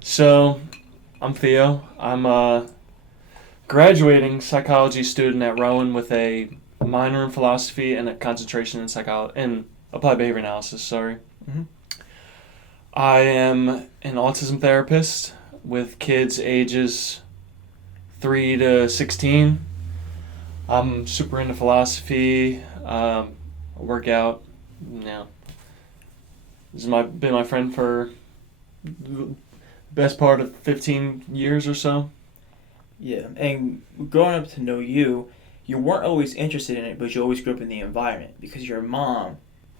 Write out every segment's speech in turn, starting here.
So, I'm Theo. I'm a graduating psychology student at Rowan with a minor in philosophy and a concentration in applied behavior analysis. Sorry. Mm-hmm. I am an autism therapist with kids ages 3 to 16. I'm super into philosophy. I work out. This has been my friend for the best part of 15 years or so. Yeah, and growing up to know you, you weren't always interested in it, but you always grew up in the environment because your mom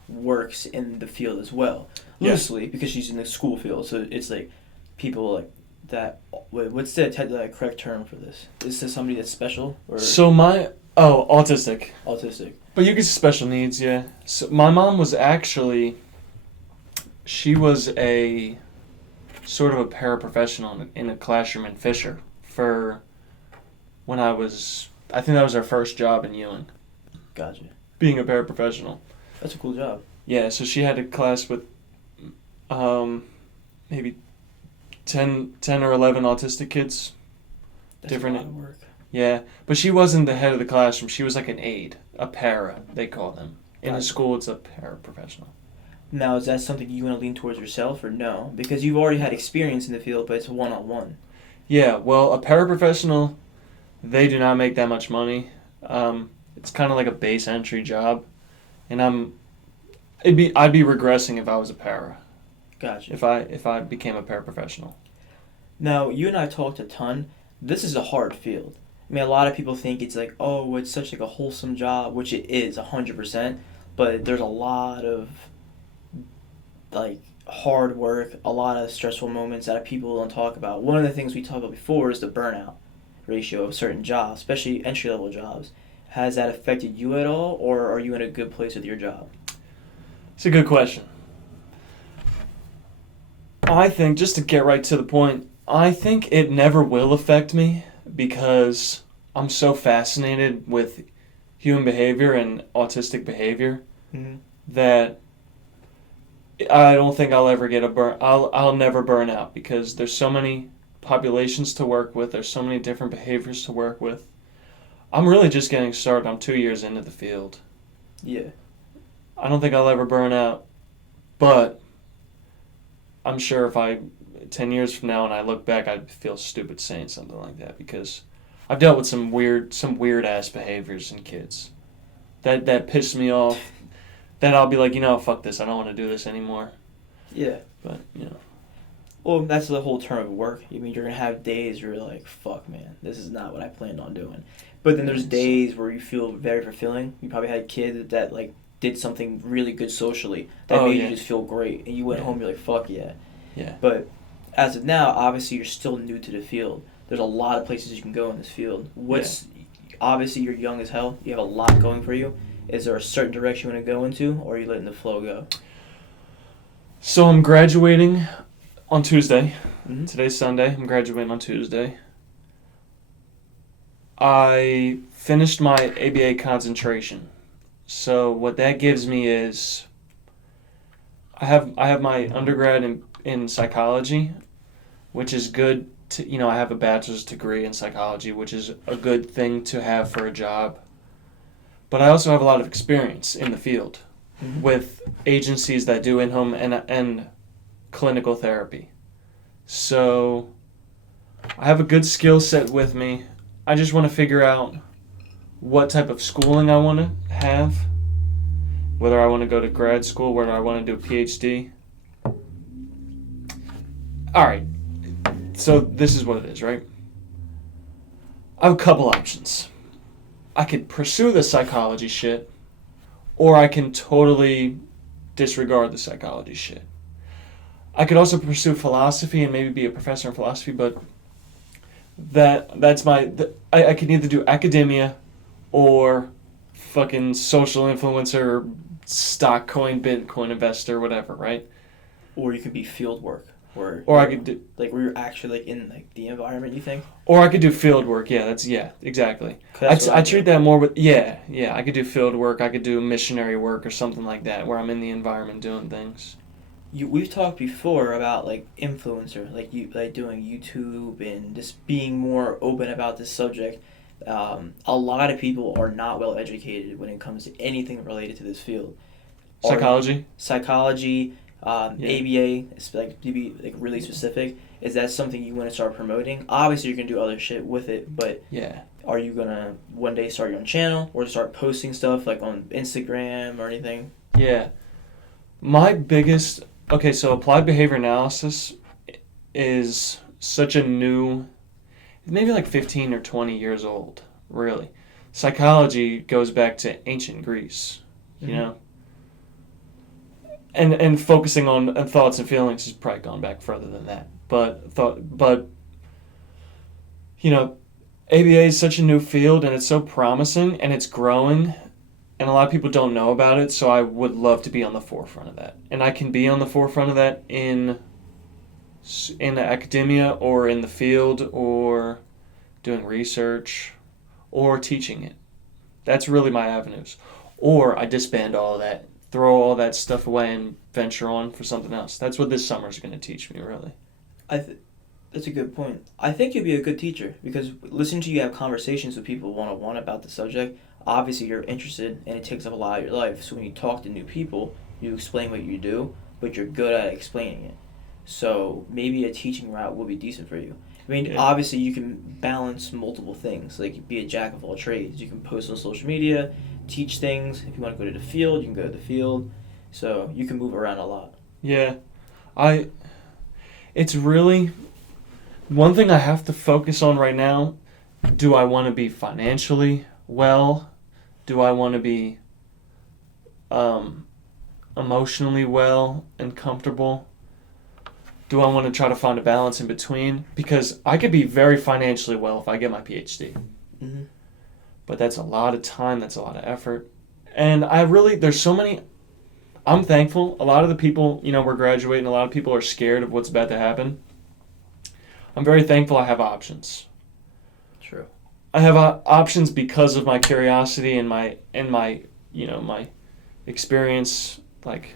works in the field as well. Yeah. Loosely, because she's in the school field, so it's like people like that. What's the correct term for this? Is this somebody that's special or Autistic. autistic? But you get special needs, yeah. So my mom was actually, she was a sort of a paraprofessional in a classroom in Fisher for I think that was her first job in Ewing, Gotcha. being a paraprofessional. That's a cool job. Yeah, so she had a class with maybe 10 or 11 autistic kids. That's Different. a lot of work. Yeah, but she wasn't the head of the classroom. She was like an aide, a para, they call them. In the Gotcha. school, it's a paraprofessional. Now, is that something you want to lean towards yourself or no? Because you've already had experience in the field, but it's one-on-one. Yeah, well, a paraprofessional, they do not make that much money. It's kind of like a base entry job, and I'd be regressing if I was a para. Gotcha. If I became a paraprofessional. Now, you and I talked a ton. This is a hard field. I mean, a lot of people think it's like, oh, it's such like a wholesome job, which it is, 100%. But there's a lot of like hard work, a lot of stressful moments that people don't talk about. One of the things we talked about before is the burnout ratio of certain jobs, especially entry level jobs. Has that affected you at all, or are you in a good place with your job? It's a good question. I think, just to get right to the point, I think it never will affect me because I'm so fascinated with human behavior and autistic behavior Mm-hmm. that I don't think I'll ever get I'll never burn out because there's so many populations to work with. There's so many different behaviors to work with. I'm really just getting started. I'm 2 years into the field. Yeah. I don't think I'll ever burn out, but I'm sure if 10 years from now and I look back, I'd feel stupid saying something like that because I've dealt with some weird ass behaviors in kids that piss me off. That I'll be like, fuck this. I don't want to do this anymore. Yeah. But Well, that's the whole term of work. I mean, you're going to have days where you're like, fuck, man, this is not what I planned on doing. But then there's days where you feel very fulfilling. You probably had a kid that like, did something really good socially that made you just feel great. And you went home, you're like, fuck yeah. Yeah. But as of now, obviously, you're still new to the field. There's a lot of places you can go in this field. Obviously, you're young as hell. You have a lot going for you. Is there a certain direction you want to go into, or are you letting the flow go? So I'm graduating on Tuesday. Mm-hmm. Today's Sunday. I'm graduating on Tuesday. I finished my ABA concentration. So what that gives me is I have my undergrad in psychology, which is good to, I have a bachelor's degree in psychology, which is a good thing to have for a job. But I also have a lot of experience in the field with agencies that do in-home and clinical therapy. So I have a good skill set with me. I just want to figure out what type of schooling I want to have, whether I want to go to grad school, whether I want to do a PhD. All right, so this is what it is, right? I have a couple options. I could pursue the psychology shit, or I can totally disregard the psychology shit. I could also pursue philosophy and maybe be a professor in philosophy, but I could either do academia or fucking social influencer, stock coin, Bitcoin investor, whatever, right? Or you could be field work. Or I could do like where you're actually like in like the environment. You think? Or I could do field work. Yeah, exactly. I treat that more with I could do field work. I could do missionary work or something like that, where I'm in the environment doing things. we've talked before about like influencer, like doing YouTube and just being more open about this subject. A lot of people are not well educated when it comes to anything related to this field. Psychology. Psychology, Yeah. ABA, like to be like really specific. Is that something you want to start promoting? Obviously, you're gonna do other shit with it, but Yeah. are you gonna one day start your own channel or start posting stuff like on Instagram or anything? Yeah. My biggest okay, so applied behavior analysis is such a new, maybe like 15 or 20 years old, really. Psychology goes back to ancient Greece, you Mhm. know? And focusing on thoughts and feelings has probably gone back further than that. But you know, ABA is such a new field and it's so promising and it's growing and a lot of people don't know about it, so I would love to be on the forefront of that. And I can be on the forefront of that in academia or in the field or doing research or teaching it. That's really my avenues. Or I disband all of that, throw all that stuff away and venture on for something else. That's what this summer is going to teach me, really. That's a good point. I think you'd be a good teacher because listening to you have conversations with people one on one about the subject, obviously you're interested and it takes up a lot of your life. So when you talk to new people, you explain what you do, but you're good at explaining it. So maybe a teaching route will be decent for you. I mean, Yeah. obviously you can balance multiple things, like be a jack of all trades. You can post on social media, teach things. If you want to go to the field, you can go to the field. So you can move around a lot. Yeah. I it's really one thing I have to focus on right now. Do I want to be financially well? Do I want to be emotionally well and comfortable? Do I want to try to find a balance in between? Because I could be very financially well if I get my PhD. Mm-hmm. But that's a lot of time, that's a lot of effort. And there's so many, I'm thankful. A lot of the people, we're graduating, a lot of people are scared of what's about to happen. I'm very thankful I have options. True. I have options because of my curiosity and my my experience. Like,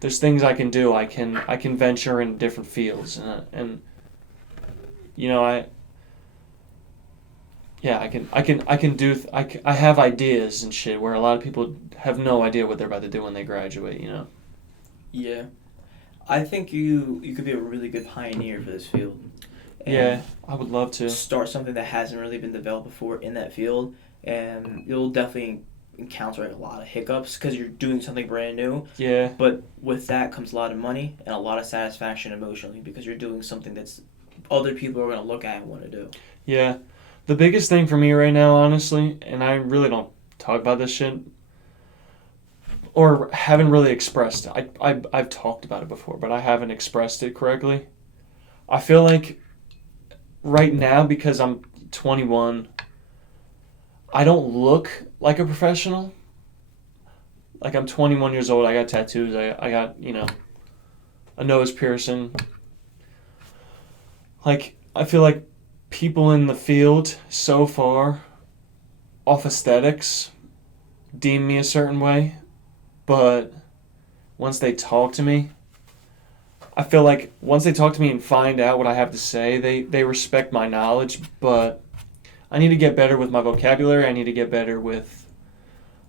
there's things I can do. I can venture in different fields, and I have ideas and shit where a lot of people have no idea what they're about to do when they graduate. Yeah. I think you could be a really good pioneer for this field. And Yeah, I would love to. start something that hasn't really been developed before in that field, and you'll definitely encounter a lot of hiccups because you're doing something brand new. Yeah, But with that comes a lot of money and a lot of satisfaction emotionally because you're doing something that's other people are going to look at and want to do. yeah. The biggest thing for me right now, honestly, and I really don't talk about this shit, or haven't really expressed it. I've talked about it before, but I haven't expressed it correctly. I feel like right now, because I'm 21, I don't look like a professional. Like, I'm 21 years old, I got tattoos, I got, a nose piercing. Like, I feel like people in the field so far, off aesthetics, deem me a certain way, but once they talk to me, I feel like once they talk to me and find out what I have to say, they respect my knowledge, but I need to get better with my vocabulary. I need to get better with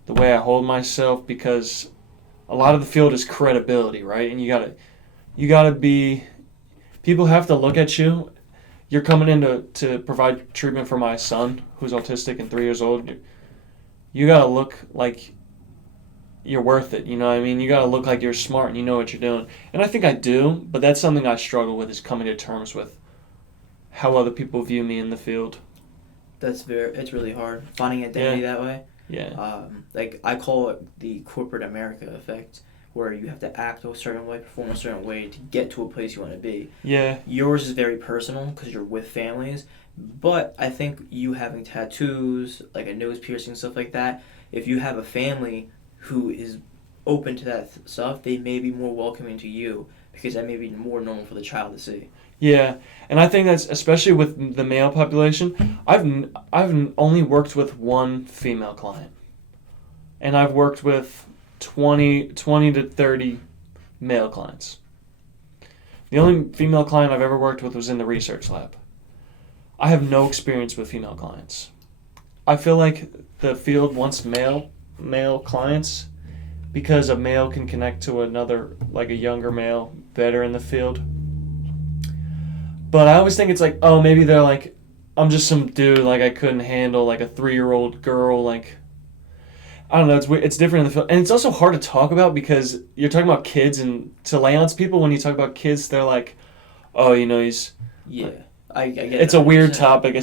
the way I hold myself because a lot of the field is credibility, right? And you gotta be, people have to look at you. You're coming in to provide treatment for my son who's autistic and 3 years old. You gotta look like you're worth it, you know what I mean? You gotta look like you're smart and you know what you're doing. And I think I do, but that's something I struggle with, is coming to terms with how other people view me in the field. It's really hard finding identity that way. Yeah. Like I call it the corporate America effect, where you have to act a certain way, perform a certain way to get to a place you want to be. Yeah. Yours is very personal because you're with families, but I think you having tattoos, like a nose piercing, stuff like that, if you have a family who is open to that stuff, they may be more welcoming to you because that may be more normal for the child to see. Yeah, and I think that's especially with the male population. I've only worked with one female client, and I've worked with 20 to 30 male clients. The only female client I've ever worked with was in the research lab. I have no experience with female clients. I feel like the field wants male clients because a male can connect to another, like a younger male, better in the field. But I always think it's like, oh, maybe they're like, I'm just some dude, like I couldn't handle like a 3-year-old girl, like, I don't know, it's different in the field. And it's also hard to talk about because you're talking about kids, and to Leon's people, when you talk about kids, they're like, oh, he's... Yeah, I get it. It's a weird topic,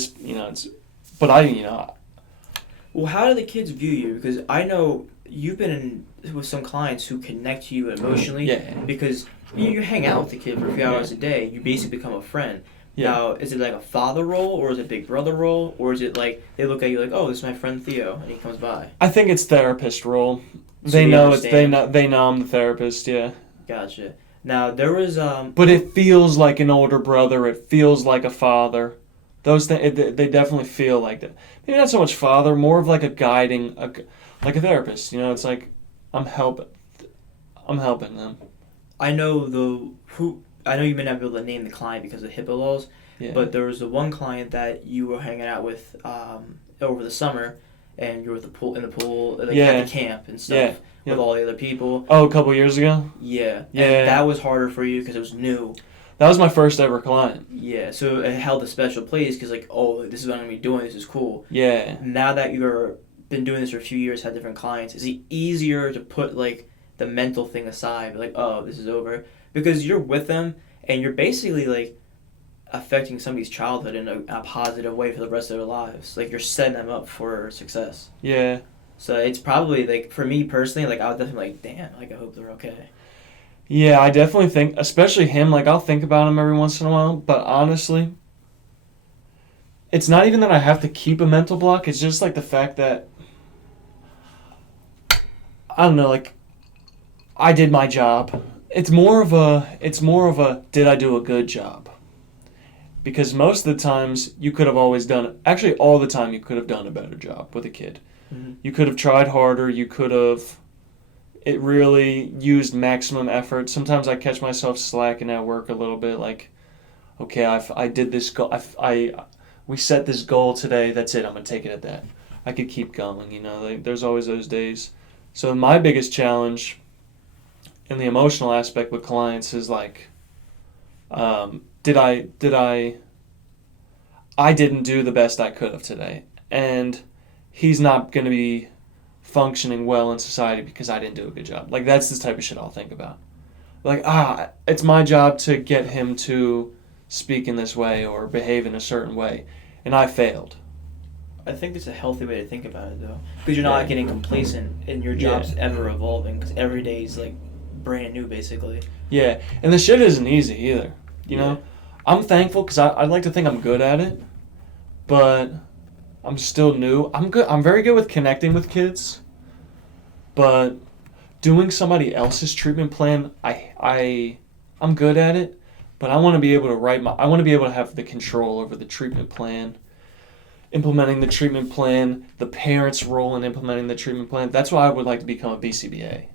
but Well, how do the kids view you? Because I know you've been with some clients who connect to you emotionally. Yeah. Because you hang out with the kid for a few hours a day. You basically become a friend. Yeah. Now, is it like a father role, or is it big brother role, or is it like they look at you like, oh, this is my friend Theo, and he comes by? I think it's therapist role. So They know understand. they know I'm the therapist, yeah. Gotcha. Now there was But it feels like an older brother. It feels like a father. Those things, they definitely feel like that. Maybe not so much father, more of like a guiding, like a therapist. It's like I'm helping them. I know you may not be able to name the client because of HIPAA laws, Yeah. but there was the one client that you were hanging out with over the summer, and you were in the pool, like at the camp and stuff with all the other people. Oh, a couple years ago. Yeah. Yeah. And that was harder for you because it was new. That was my first ever client. Yeah. So it held a special place because like, oh, this is what I'm gonna be doing. This is cool. Yeah. Now that you're been doing this for a few years, had different clients, is it easier to put like the mental thing aside, like, oh, this is over, because you're with them and you're basically like affecting somebody's childhood in a positive way for the rest of their lives. Like you're setting them up for success. Yeah. So it's probably like, for me personally, like I was definitely like, damn, like I hope they're okay. Yeah, I definitely think, especially him, like I'll think about him every once in a while, but honestly, it's not even that I have to keep a mental block, it's just like the fact that, I don't know, like, I did my job. It's more of a, did I do a good job? Because most of the times, you could have always done, actually all the time, you could have done a better job with a kid. Mm-hmm. You could have tried harder, you could have... It really used maximum effort. Sometimes I catch myself slacking at work a little bit, like, okay, I did this goal. We set this goal today. That's it. I'm gonna take it at that. I could keep going. Like, there's always those days. So my biggest challenge in the emotional aspect with clients is like, I didn't do the best I could have today, and he's not gonna be functioning well in society because I didn't do a good job. Like, that's the type of shit I'll think about. Like, it's my job to get him to speak in this way or behave in a certain way, and I failed. I think it's a healthy way to think about it, though, because you're not getting complacent and your job's ever evolving, because every day is like brand new, basically. Yeah, and the shit isn't easy either. You know, I'm thankful because I like to think I'm good at it, but I'm still new. I'm good. I'm very good with connecting with kids, but doing somebody else's treatment plan, I'm good at it, but I want to be able to I want to be able to have the control over the treatment plan, implementing the treatment plan, the parents' role in implementing the treatment plan. That's why I would like to become a BCBA,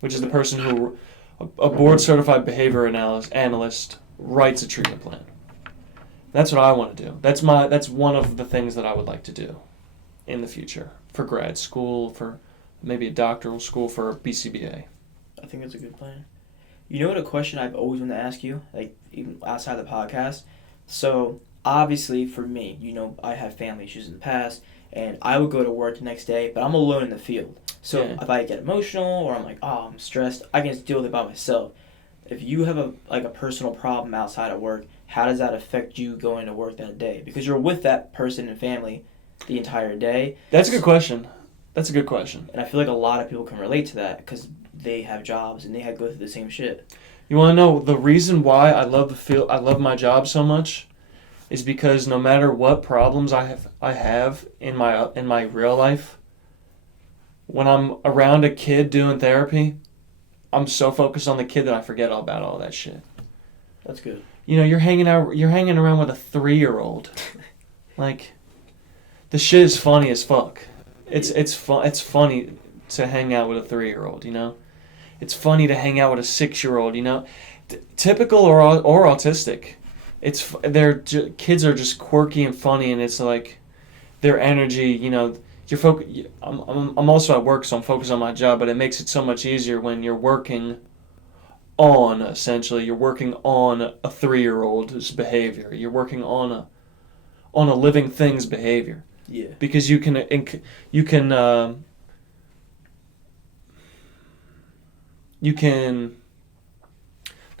which is the person who, a board-certified behavior analyst, writes a treatment plan. That's what I want to do. That's one of the things that I would like to do in the future for grad school, for maybe a doctoral school, for a BCBA. I think that's a good plan. You know what, a question I've always wanted to ask you, like even outside the podcast? So obviously for me, I have family issues in the past, and I would go to work the next day, but I'm alone in the field. So if I get emotional or I'm like, I'm stressed, I can just deal with it by myself. If you have a personal problem outside of work, how does that affect you going to work that day? Because you're with that person and family the entire day. That's a good question. And I feel like a lot of people can relate to that because they have jobs and they had to go through the same shit. You want to know the reason why I love my job so much is because no matter what problems I have in my real life, when I'm around a kid doing therapy, I'm so focused on the kid that I forget all about all that shit. That's good. You're hanging around with a 3-year-old. Like, the shit is funny as fuck. It's funny to hang out with a 3-year-old, it's funny to hang out with a 6-year-old, you know, typical or autistic. Kids are just quirky and funny, and it's like their energy, you know. I'm also at work, so I'm focused on my job, but it makes it so much easier when you're working on a 3-year-old's behavior. You're working on a living thing's behavior. Yeah. Because you can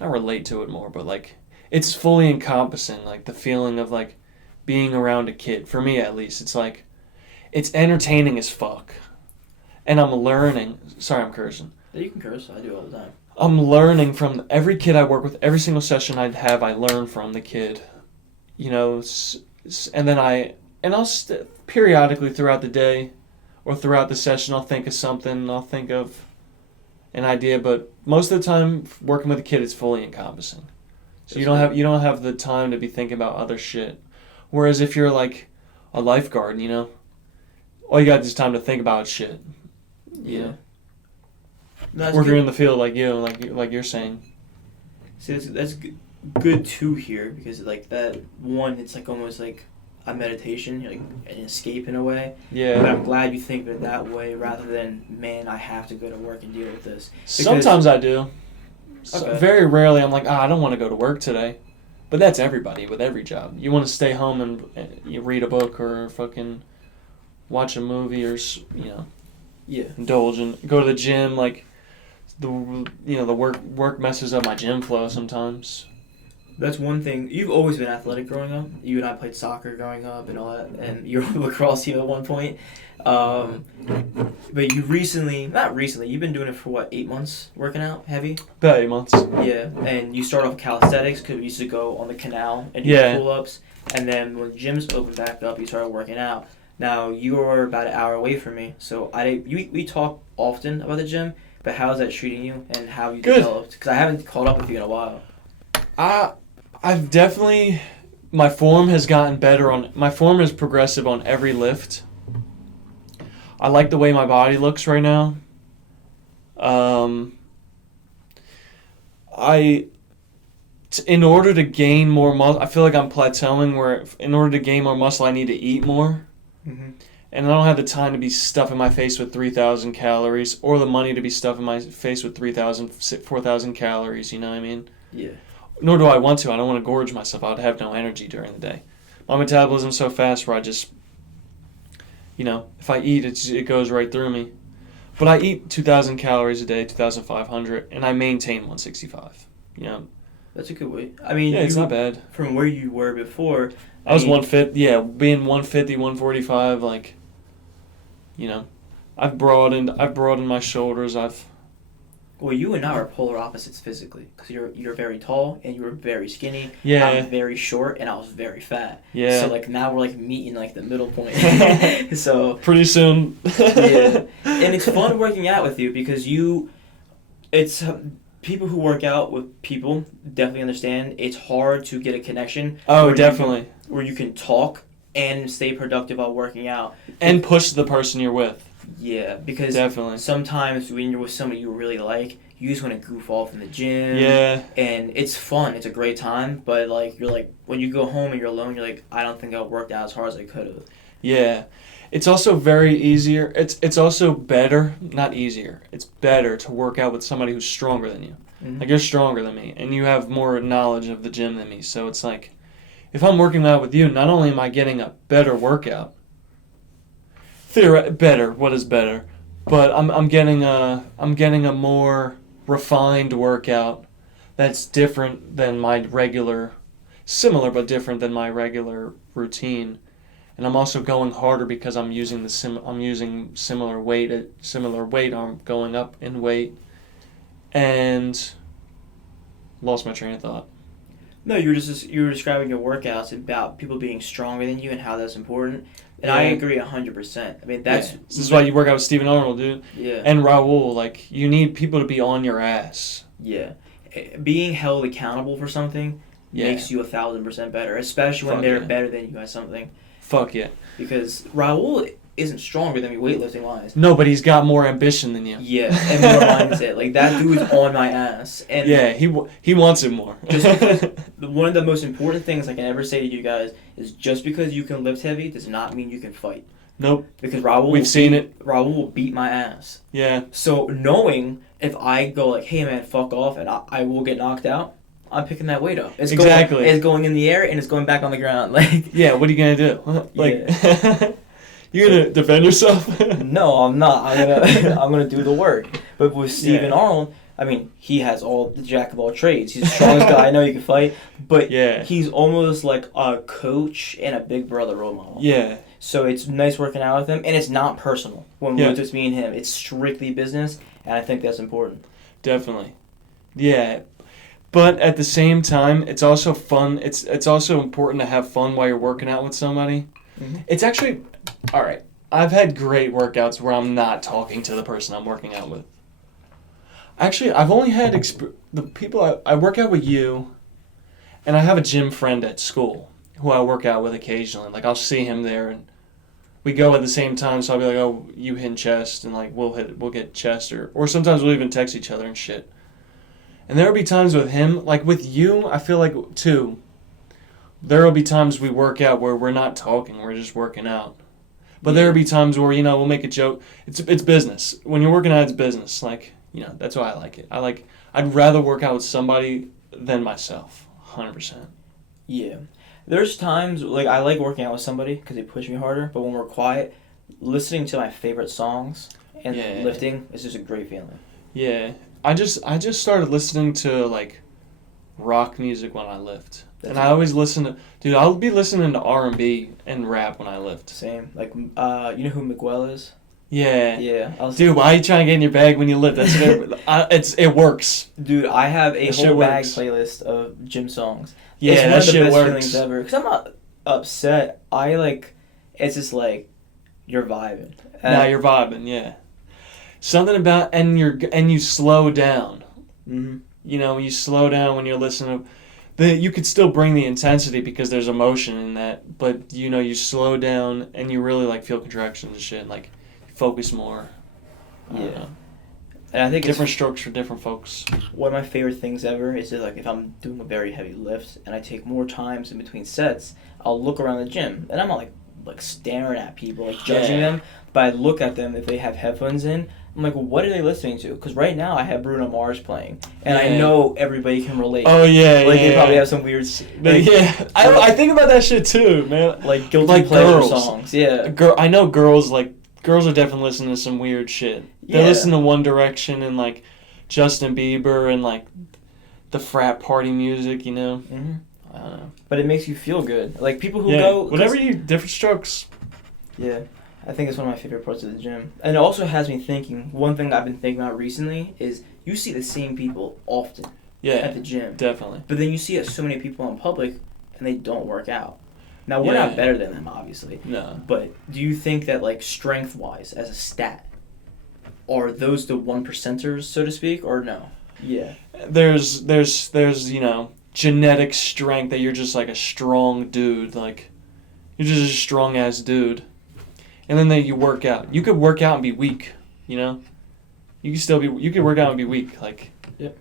not relate to it more, but like it's fully encompassing, like the feeling of like being around a kid. For me, at least, it's like it's entertaining as fuck, and I'm learning. Sorry, I'm cursing. Yeah, you can curse. I do all the time. I'm learning from every kid I work with. Every single session I have, I learn from the kid. You know, and then I'll periodically throughout the day or throughout the session, I'll think of something. I'll think of an idea, but most of the time, working with a kid is fully encompassing. So you don't have the time to be thinking about other shit. Whereas if you're like a lifeguard, you know, all you got is time to think about shit. Yeah. No, working in the field like you, like you're saying. See, that's good too here, because like that one, it's like almost like a meditation, like an escape in a way. Yeah. But I'm glad you think of it that way rather than, man, I have to go to work and deal with this. Sometimes I do. Okay. Very rarely I'm like, I don't want to go to work today. But that's everybody with every job. You want to stay home and you read a book or fucking watch a movie or, you know, indulge and go to the gym. Like, the work messes up my gym flow sometimes. That's one thing. You've always been athletic growing up. You and I played soccer growing up and all that, and you were on the lacrosse team at one point. But you've been doing it for what, 8 months, working out heavy? About 8 months. Yeah, and you start off calisthenics because we used to go on the canal and do pull-ups, and then when gyms opened back up, you started working out. Now, you're about an hour away from me, so we talk often about the gym, but how's that treating you and how you developed? Because I haven't caught up with you in a while. I've definitely, my form has gotten better my form is progressive on every lift. I like the way my body looks right now. In order to gain more muscle, I feel like I'm plateauing where in order to gain more muscle, I need to eat more. Mm-hmm. And I don't have the time to be stuffing my face with 3,000 calories or the money to be stuffing my face with 4,000 calories, you know what I mean? Yeah. Nor do I want to. I don't want to gorge myself. I would have no energy during the day. My metabolism's so fast where I just, you know, if I eat, it goes right through me. But I eat 2,000 calories a day, 2,500, and I maintain 165. You know. That's a good weight. I mean, yeah, it's not bad. From where you were before. I was 150. Yeah, being 150, 145, like, you know, I've broadened my shoulders. Well, you and I are polar opposites physically, because you're very tall and you were very skinny. Yeah. I'm very short and I was very fat. Yeah. So like now we're like meeting like the middle point. So pretty soon. Yeah. And it's fun working out with you because it's people who work out with people definitely understand it's hard to get a connection. Oh, definitely. Where you can talk and stay productive while working out. And push the person you're with. Yeah, because definitely. Sometimes when you're with somebody you really like, you just want to goof off in the gym. Yeah. And it's fun. It's a great time. But like you're like, when you go home and you're alone, you're like, I don't think I worked out as hard as I could have. Yeah. It's also very easier. It's also better, not easier. It's better to work out with somebody who's stronger than you. Mm-hmm. Like, you're stronger than me, and you have more knowledge of the gym than me. So it's like, if I'm working out with you, not only am I getting a better workout, better, what is better? But I'm getting a more refined workout that's different than my regular, similar but different than my regular routine. And I'm also going harder because I'm using similar weight. I'm going up in weight, and lost my train of thought. No, you were describing your workouts about people being stronger than you and how that's important. And yeah. I agree 100%. I mean, that's... Yeah. This is why you work out with Stephen Arnold, dude. Yeah. And Raul. Like, you need people to be on your ass. Yeah. Being held accountable for something makes you 1,000% better, especially when they're better than you at something. Fuck yeah. Because Raul, isn't stronger than me weightlifting wise. No, but he's got more ambition than you. Yeah, and more mindset. Like, that dude's on my ass. And yeah, he wants it more. Just because one of the most important things I can ever say to you guys is just because you can lift heavy does not mean you can fight. Nope. Because Raul Raul will beat my ass. Yeah. So knowing if I go like, hey man, fuck off, and I will get knocked out, I'm picking that weight up. It's going in the air and it's going back on the ground. Like, yeah, what are you gonna do? Like, yeah. You gonna defend yourself? No, I'm not. I'm gonna do the work. But with Steven Arnold, I mean, he has all the jack of all trades. He's the strongest guy I know he can fight. But he's almost like a coach and a big brother role model. Yeah. So it's nice working out with him, and it's not personal. When it's just me and him, it's strictly business, and I think that's important. Definitely. Yeah. But at the same time, it's also fun. It's also important to have fun while you're working out with somebody. Mm-hmm. It's actually, all right, I've had great workouts where I'm not talking to the person I'm working out with. Actually, I've only had the people I work out with you, and I have a gym friend at school who I work out with occasionally. Like, I'll see him there, and we go at the same time, so I'll be like, oh, you hit chest, and like we'll get chest, or sometimes we'll even text each other and shit. And there will be times with him, like with you, I feel like too, there will be times we work out where we're not talking, we're just working out. But there will be times where, we'll make a joke. It's business. When you're working out, it's business. Like, that's why I like it. I'd rather work out with somebody than myself, 100%. Yeah. There's times, like, I like working out with somebody because they push me harder, but when we're quiet, listening to my favorite songs and lifting is just a great feeling. Yeah. I just started listening to, like, rock music when I lift. I always listen to... Dude, I'll be listening to R&B and rap when I lift. Same. Like, you know who Miguel is? Yeah. Yeah. Dude, why are you trying to get in your bag when you lift? It works. Dude, I have a whole bag playlist of gym songs. Yeah, it's one of the best works. feelings ever. Because I'm not upset. It's just like, you're vibing. You're vibing, yeah. Something about, and you slow down. Mm-hmm. When you slow down when you're listening to, you could still bring the intensity because there's emotion in that, but you slow down and you really like feel contractions and shit, like focus more. Yeah. And I think different strokes for different folks. One of my favorite things ever is that, like, if I'm doing a very heavy lift and I take more times in between sets, I'll look around the gym and I'm not like staring at people, like judging them, but I look at them if they have headphones in. I'm like, well, what are they listening to? Because right now I have Bruno Mars playing, and I know everybody can relate. Oh yeah, they probably have some weird. I think about that shit too, man. Like guilty pleasure songs. Yeah. I know girls are definitely listening to some weird shit. They listen to One Direction and like Justin Bieber and like the frat party music, Mm-hmm. I don't know. But it makes you feel good. Like people who go different strokes. Yeah. I think it's one of my favorite parts of the gym. And it also has me thinking, one thing I've been thinking about recently is you see the same people often at the gym. Definitely. But then you see so many people in public and they don't work out. Now, we're not better than them, obviously. No. But do you think that, like, strength-wise, as a stat, are those the 1%ers, so to speak, or no? Yeah. There's genetic strength that you're just, like, a strong dude. Like, you're just a strong-ass dude. And then you work out. You could work out and be weak, You could work out and be weak, like. Yep.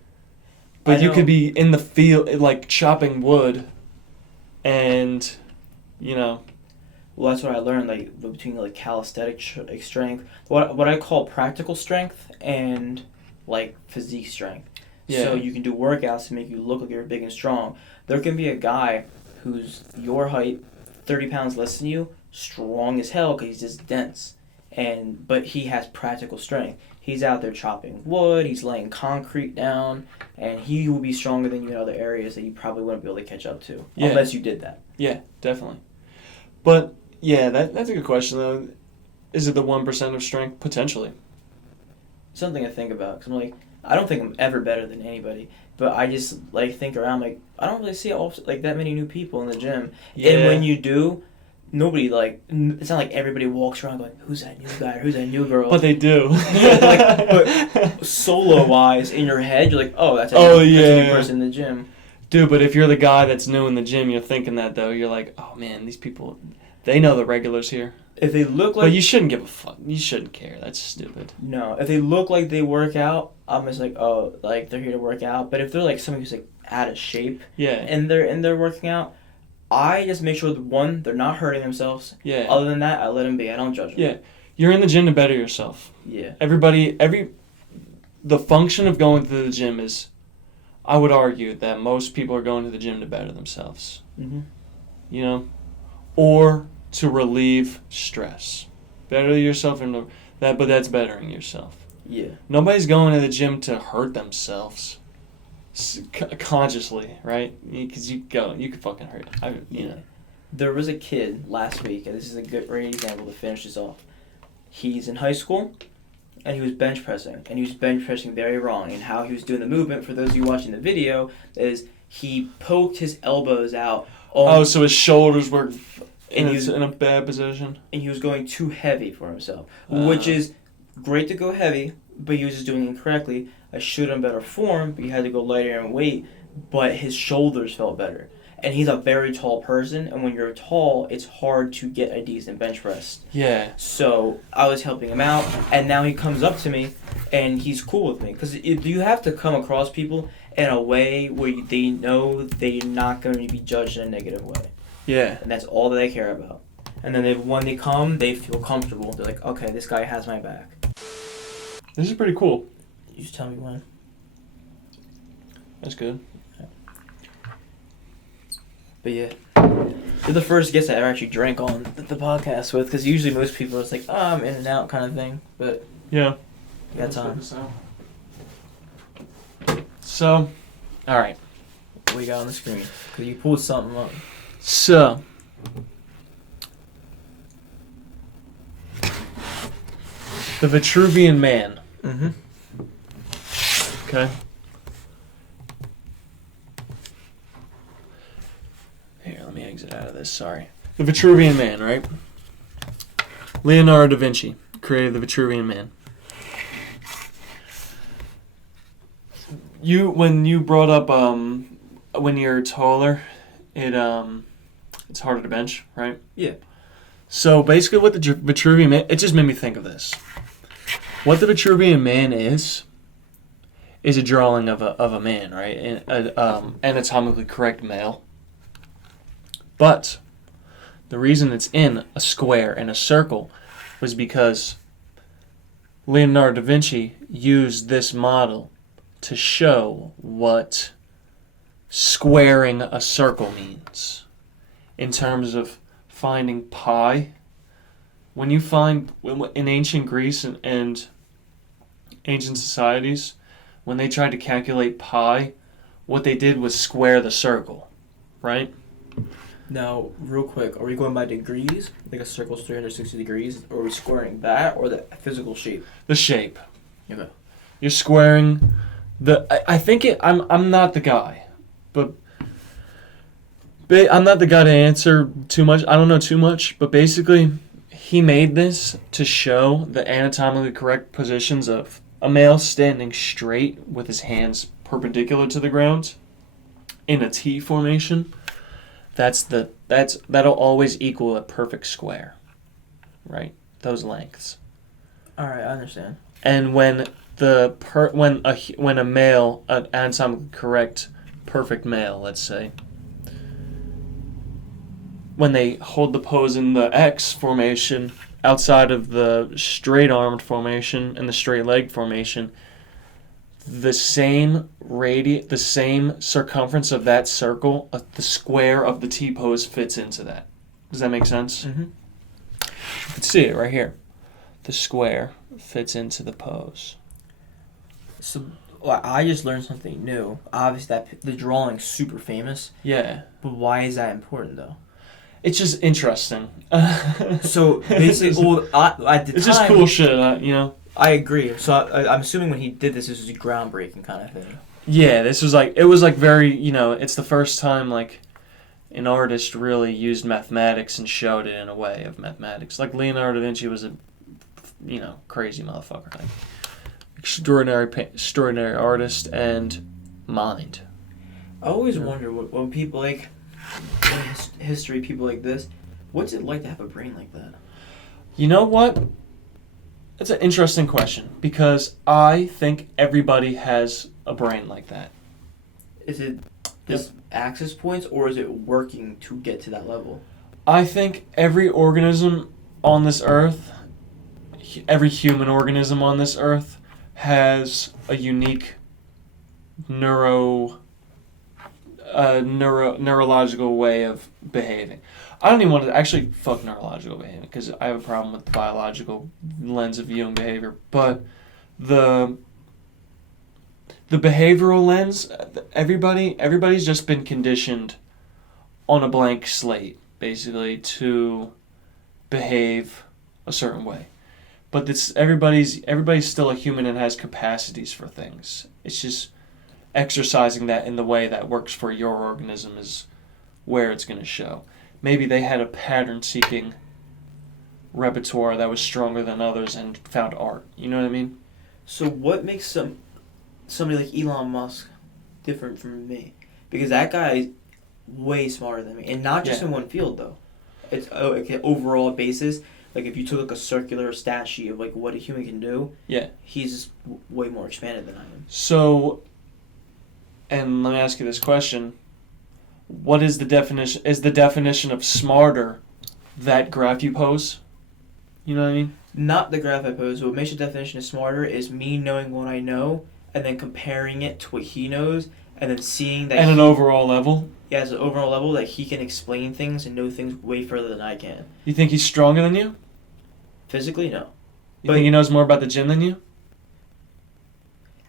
But you could be in the field, like chopping wood, and, Well, that's what I learned, like between like calisthenic strength, what I call practical strength, and like physique strength. Yeah. So you can do workouts to make you look like you're big and strong. There can be a guy who's your height, 30 pounds less than you, strong as hell because he's just dense, but he has practical strength. He's out there chopping wood, he's laying concrete down, and he will be stronger than you in other areas that you probably wouldn't be able to catch up to unless you did that. Yeah, definitely. But yeah, that's a good question though. Is it the 1% of strength? Potentially. Something to think about, because I'm like, I don't think I'm ever better than anybody, but I just like think around, like I don't really see that many new people in the gym, and when you do, nobody it's not like everybody walks around going, who's that new guy or who's that new girl? But they do. But solo wise in your head you're like, oh, that's a new person in the gym. Dude, but if you're the guy that's new in the gym, you're thinking that though. You're like, oh man, these people, they know the regulars here. If they look like... But you shouldn't give a fuck. You shouldn't care. That's stupid. No. If they look like they work out, I'm just like, oh, like, they're here to work out. But if they're, like, someone who's, like, out of shape... Yeah. And they're working out, I just make sure that, one, they're not hurting themselves. Yeah. Other than that, I let them be. I don't judge them. Yeah. You're in the gym to better yourself. Yeah. The function of going to the gym is, I would argue that most people are going to the gym to better themselves. Mm-hmm. You know? Or to relieve stress. Better yourself but that's bettering yourself. Yeah. Nobody's going to the gym to hurt themselves consciously, right? Because you could fucking hurt. You know. There was a kid last week, and this is a great example to finish this off. He's in high school, and he was bench pressing, and he was bench pressing very wrong. And how he was doing the movement, for those of you watching the video, is he poked his elbows out. So his shoulders were in a bad position? And he was going too heavy for himself, which is great to go heavy, but he was just doing it incorrectly. I showed him better form, but he had to go lighter in weight, but his shoulders felt better. And he's a very tall person, and when you're tall, it's hard to get a decent bench press. Yeah. So I was helping him out, and now he comes up to me, and he's cool with me. Because you have to come across people in a way where they know they're not going to be judged in a negative way. Yeah. And that's all that they care about. And then when they come, they feel comfortable. They're like, okay, this guy has my back. This is pretty cool. You just tell me when. That's good. But yeah, you're the first guest I ever actually drank on the podcast with, because usually most people are just like, oh, I'm in and out kind of thing. But yeah, you got time. So, all right. What we got on the screen? Because you pulled something up. So, the Vitruvian Man. Mm-hmm. Okay. Here, let me exit out of this. Sorry. The Vitruvian Man, right? Leonardo da Vinci created the Vitruvian Man. When you brought up when you're taller, it's harder to bench, right? Yeah. So basically, what the Vitruvian Man, it just made me think of this. What the Vitruvian Man is a drawing of a man, right? An anatomically correct male. But the reason it's in a square and a circle was because Leonardo da Vinci used this model to show what squaring a circle means in terms of finding pi. When you find in ancient Greece and ancient societies, when they tried to calculate pi, what they did was square the circle, right? Now, real quick, are we going by degrees? Like a circle's 360 degrees? Or are we squaring that or the physical shape? The shape. Okay. You're squaring I think I'm not the guy, but I'm not the guy to answer too much. I don't know too much, but basically he made this to show the anatomically correct positions of a male standing straight with his hands perpendicular to the ground in a T formation. That'll always equal a perfect square, right? Those lengths. All right, I understand. And when a male, an anatomically correct, perfect male, let's say, when they hold the pose in the X formation outside of the straight armed formation and the straight leg formation, the same circumference of that circle, the square of the T pose fits into that. Does that make sense? Mm-hmm. You can see it right here. The square fits into the pose. So I just learned something new. Obviously, that the drawing's super famous. Yeah. But why is that important, though? It's just interesting. So basically, at the time, it's just cool shit, you know. I agree. So I'm assuming when he did this was a groundbreaking kind of thing. Yeah, it was very, you know, it's the first time like an artist really used mathematics and showed it in a way of mathematics. Like Leonardo da Vinci was a, you know, crazy motherfucker, like extraordinary artist and mind. I always wonder when people like in history, people like this, what's it like to have a brain like that? You know what? That's an interesting question because I think everybody has a brain like that. Is it this access points, or is it working to get to that level? I think every organism on this earth, every human organism on this earth, has a unique neurological way of behaving. I don't even want to actually fuck neurological behavior because I have a problem with the biological lens of viewing behavior. But the behavioral lens, everybody's just been conditioned on a blank slate, basically, to behave a certain way. But everybody's still a human and has capacities for things. It's just exercising that in the way that works for your organism is where it's going to show. Maybe they had a pattern-seeking repertoire that was stronger than others and found art. You know what I mean? So what makes somebody like Elon Musk different from me? Because that guy is way smarter than me, and not just in one field though. It's like an overall basis. Like if you took like a circular stat sheet of like what a human can do, he's way more expanded than I am. So, and let me ask you this question. What is the definition? Is the definition of smarter that graph you pose? You know what I mean? Not the graph I pose. What makes the definition of smarter is me knowing what I know and then comparing it to what he knows and then seeing that... At an overall level? Yeah, as an overall level that he can explain things and know things way further than I can. You think he's stronger than you? Physically, no. You think he knows more about the gym than you?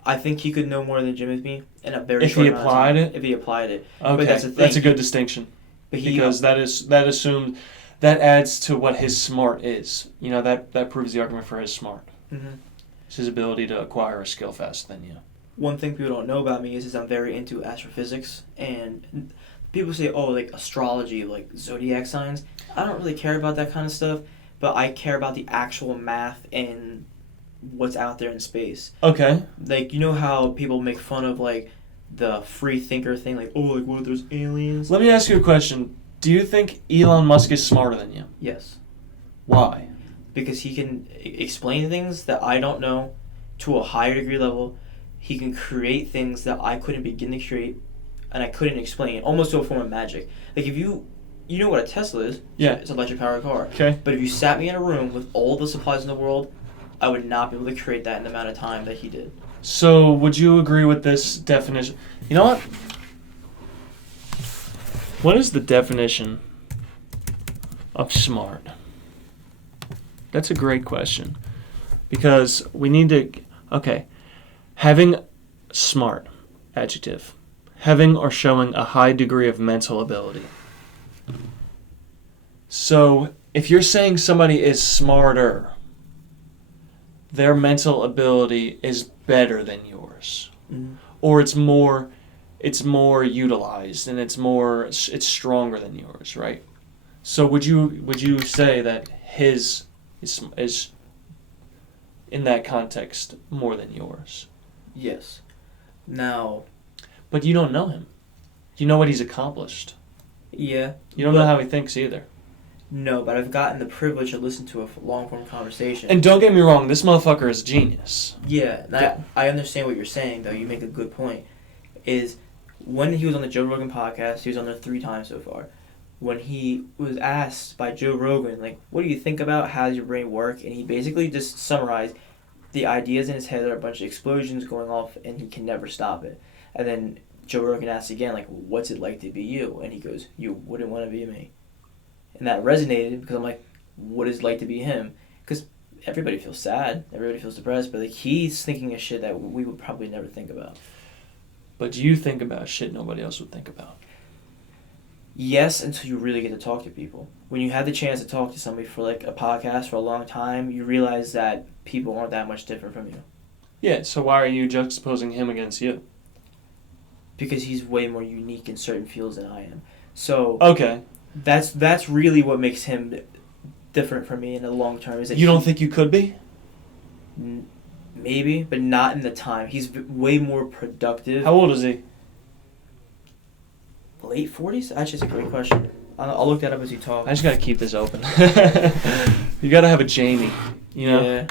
I think he could know more than the gym with me in a very short amount of time. If he applied it. Okay, but that's the thing. That's a good distinction. Because that adds to what his smart is. You know, that proves the argument for his smart. Mm-hmm. It's his ability to acquire a skill faster than you. One thing people don't know about me is I'm very into astrophysics, and people say, oh, like astrology, like zodiac signs. I don't really care about that kind of stuff, but I care about the actual math and what's out there in space. Okay. Like, you know how people make fun of, like, the free thinker thing? Like, oh, like, what if there's aliens? Let me ask you a question. Do you think Elon Musk is smarter than you? Yes. Why? Because he can explain things that I don't know to a higher degree level. He can create things that I couldn't begin to create and I couldn't explain, almost to a form of magic. Like, if you know what a Tesla is. Yeah. It's an electric-powered car. Okay. But if you sat me in a room with all the supplies in the world, I would not be able to create that in the amount of time that he did. So, would you agree with this definition? You know what? What is the definition of smart? That's a great question. Because we need to... Okay. Having smart, adjective. Having or showing a high degree of mental ability. So, if you're saying somebody is smarter... their mental ability is better than yours, or it's more utilized and it's stronger than yours, right? So would you say that his is in that context more than yours? Yes. Now, but you don't know him. You know what he's accomplished. Yeah. You don't know how he thinks either. No, but I've gotten the privilege to listen to a long-form conversation. And don't get me wrong, this motherfucker is genius. Yeah, and I understand what you're saying, though. You make a good point. Is when he was on the Joe Rogan podcast, he was on there 3 times so far. When he was asked by Joe Rogan, like, what do you think about how does your brain work? And he basically just summarized the ideas in his head are a bunch of explosions going off, and he can never stop it. And then Joe Rogan asked again, like, what's it like to be you? And he goes, you wouldn't want to be me. And that resonated because I'm like, what is it like to be him? Because everybody feels sad, everybody feels depressed, but like he's thinking of shit that we would probably never think about. But you think about shit nobody else would think about. Yes, until you really get to talk to people. When you have the chance to talk to somebody for like a podcast for a long time, you realize that people aren't that much different from you. Yeah, so why are you juxtaposing him against you? Because he's way more unique in certain fields than I am. So okay. That's really what makes him different from me in the long term. Is that you don't think you could be? Maybe, but not in the time. He's way more productive. How old is he? Late 40s? Actually, it's a great question. I'll look that up as you talk. I just gotta keep this open. You gotta have a Jamie, you know? Yeah.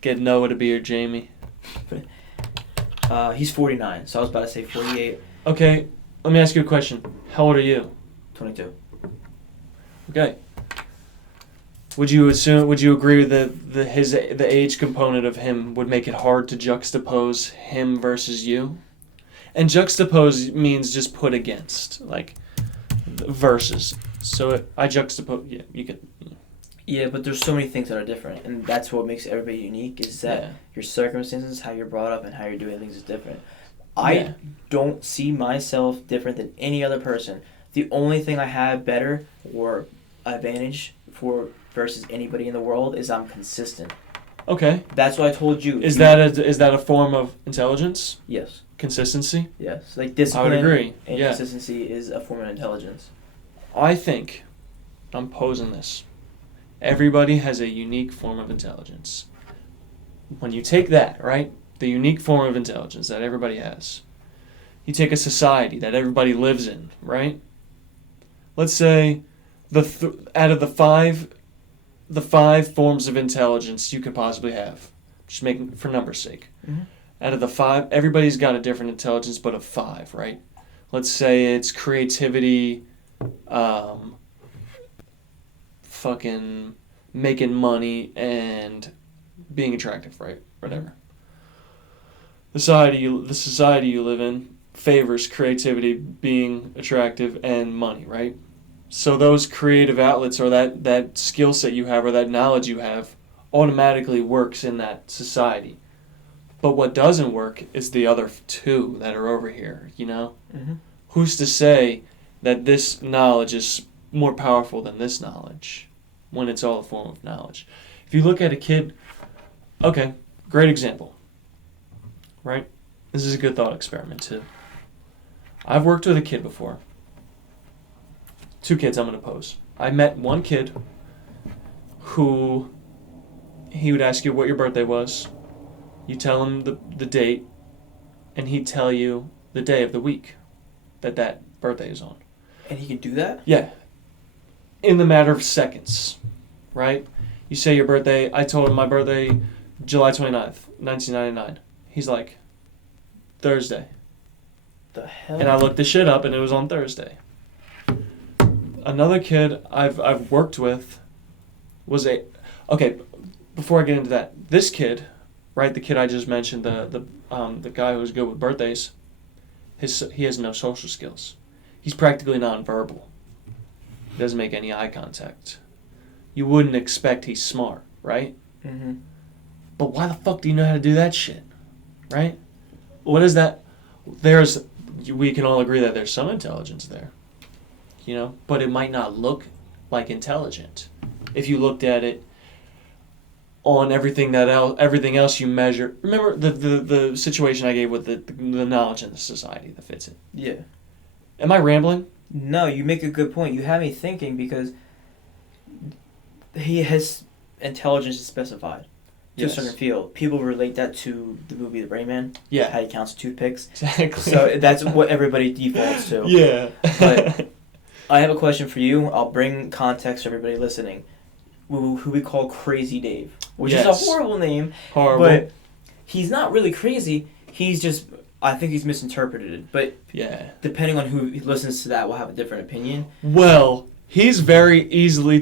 Get Noah to be your Jamie. He's 49, so I was about to say 48. Okay, let me ask you a question. How old are you? 22. Okay. Would you agree that the age component of him would make it hard to juxtapose him versus you? And juxtapose means just put against, like versus. So I juxtapose. Yeah, you could. Yeah, but there's so many things that are different, and that's what makes everybody unique. Is that your circumstances, how you're brought up, and how you're doing things is different. I don't see myself different than any other person. The only thing I have better or advantage for versus anybody in the world is I'm consistent. Okay. That's what I told you. Is that a form of intelligence? Yes. Consistency? Yes. Like discipline. I would agree. And consistency is a form of intelligence. I think, I'm posing this, everybody has a unique form of intelligence. When you take that, right, the unique form of intelligence that everybody has, you take a society that everybody lives in, right? Let's say out of the five forms of intelligence you could possibly have, just making for numbers' sake. Mm-hmm. Out of the five, everybody's got a different intelligence, but of five, right? Let's say it's creativity, fucking making money, and being attractive, right? Whatever. The society you live in favors creativity, being attractive, and money, right? So those creative outlets or that skill set you have or that knowledge you have automatically works in that society. But what doesn't work is the other two that are over here, you know? Mm-hmm. Who's to say that this knowledge is more powerful than this knowledge when it's all a form of knowledge? If you look at a kid, okay, great example, right? This is a good thought experiment too. I've worked with a kid before. 2 kids I'm going to pose. I met one kid who he would ask you what your birthday was. You tell him the date, and he'd tell you the day of the week that birthday is on. And he can do that? Yeah. In the matter of seconds, right? You say your birthday. I told him my birthday, July 29th, 1999. He's like, Thursday. The hell? And I looked the shit up, and it was on Thursday. Another kid I've worked with was okay. Before I get into that, this kid, right? The kid I just mentioned, the guy who's good with birthdays. He has no social skills. He's practically nonverbal. He doesn't make any eye contact. You wouldn't expect he's smart, right? Mm-hmm. But why the fuck do you know how to do that shit, right? What is that? We can all agree that there's some intelligence there. You know, but it might not look like intelligent if you looked at it on everything else you measure. Remember the situation I gave with the knowledge in the society that fits it. Yeah. Am I rambling? No, you make a good point. You have me thinking because his intelligence is specified to a certain field. People relate that to the movie The Rain Man. Yeah. How he counts toothpicks. Exactly. So that's what everybody defaults to. Yeah. But I have a question for you. I'll bring context for everybody listening. Who we call Crazy Dave, which is a horrible name. Horrible. But he's not really crazy. He's just, I think he's misinterpreted it. But yeah, depending on who listens to that, will have a different opinion. Well, he's very easily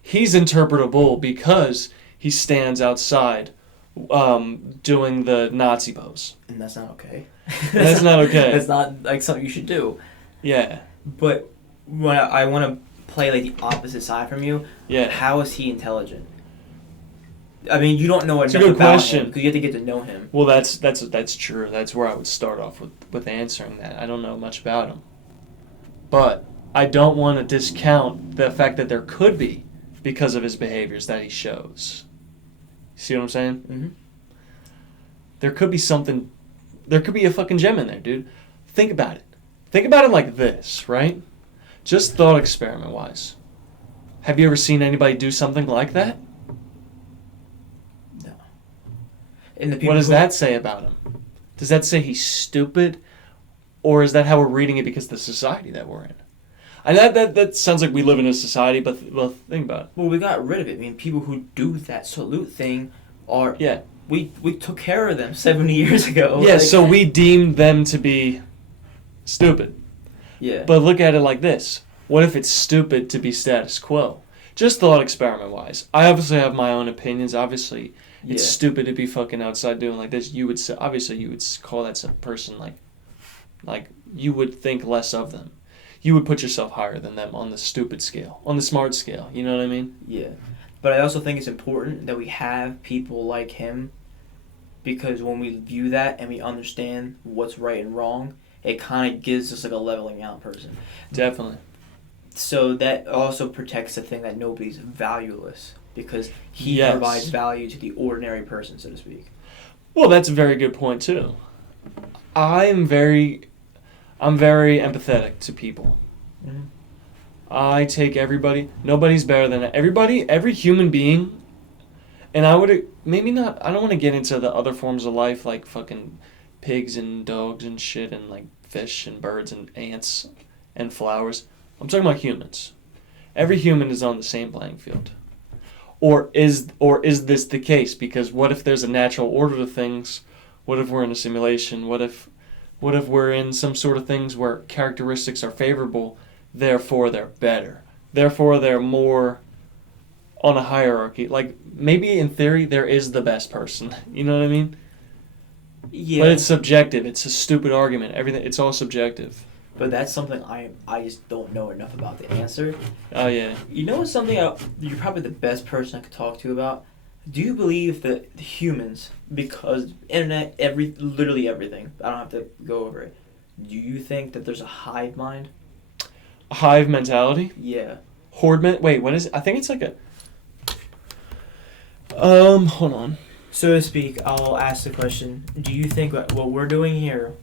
he's interpretable because he stands outside, doing the Nazi pose. And that's not okay. That's not okay. That's not like something you should do. Yeah. But when I want to play like the opposite side from you. Yeah. How is he intelligent? I mean, you don't know enough about question. Him because you have to get to know him. Well, that's true. That's where I would start off with answering that. I don't know much about him, but I don't want to discount the fact that there could be because of his behaviors that he shows. See what I'm saying? Mm-hmm. There could be something. There could be a fucking gem in there, dude. Think about it. Think about it like this, right? Just thought experiment wise. Have you ever seen anybody do something like that? No. And the people what does that say about him? Does that say he's stupid? Or is that how we're reading it because of the society that we're in? And that sounds like we live in a society, but well, think about it. Well, we got rid of it. I mean, people who do that salute thing are... Yeah. We took care of them 70 years ago. Yeah, so we deemed them to be stupid. Yeah. But look at it like this. What if it's stupid to be status quo? Just thought experiment-wise. I obviously have my own opinions. Obviously, it's stupid to be fucking outside doing like this. You would say, obviously, you would call that some person like you would think less of them. You would put yourself higher than them on the stupid scale, on the smart scale. You know what I mean? Yeah. But I also think it's important that we have people like him, because when we view that and we understand what's right and wrong, it kind of gives us like a leveling out person. Definitely. So that also protects the thing that nobody's valueless, because he provides value to the ordinary person, so to speak. Well, that's a very good point too. I'm very empathetic to people. Mm-hmm. I take everybody. Nobody's better than everybody. Every human being. And I would maybe not. I don't want to get into the other forms of life like fucking pigs and dogs and shit and like fish and birds and ants and flowers. I'm talking about humans. Every human is on the same playing field. Or is this the case? Because what if there's a natural order to things? What if we're in a simulation? What if we're in some sort of things where characteristics are favorable, therefore they're better. Therefore they're more on a hierarchy. Like maybe in theory there is the best person. You know what I mean? Yeah. But it's subjective. It's a stupid argument. Everything it's all subjective. But that's something I just don't know enough about the answer. Oh yeah. You know what's something you're probably the best person I could talk to about? Do you believe that humans, because internet, literally everything, I don't have to go over it. Do you think that there's a hive mind? A hive mentality? Yeah. Horde wait, what is it? I think it's like a hold on. So to speak, I'll ask the question, do you think what we're doing here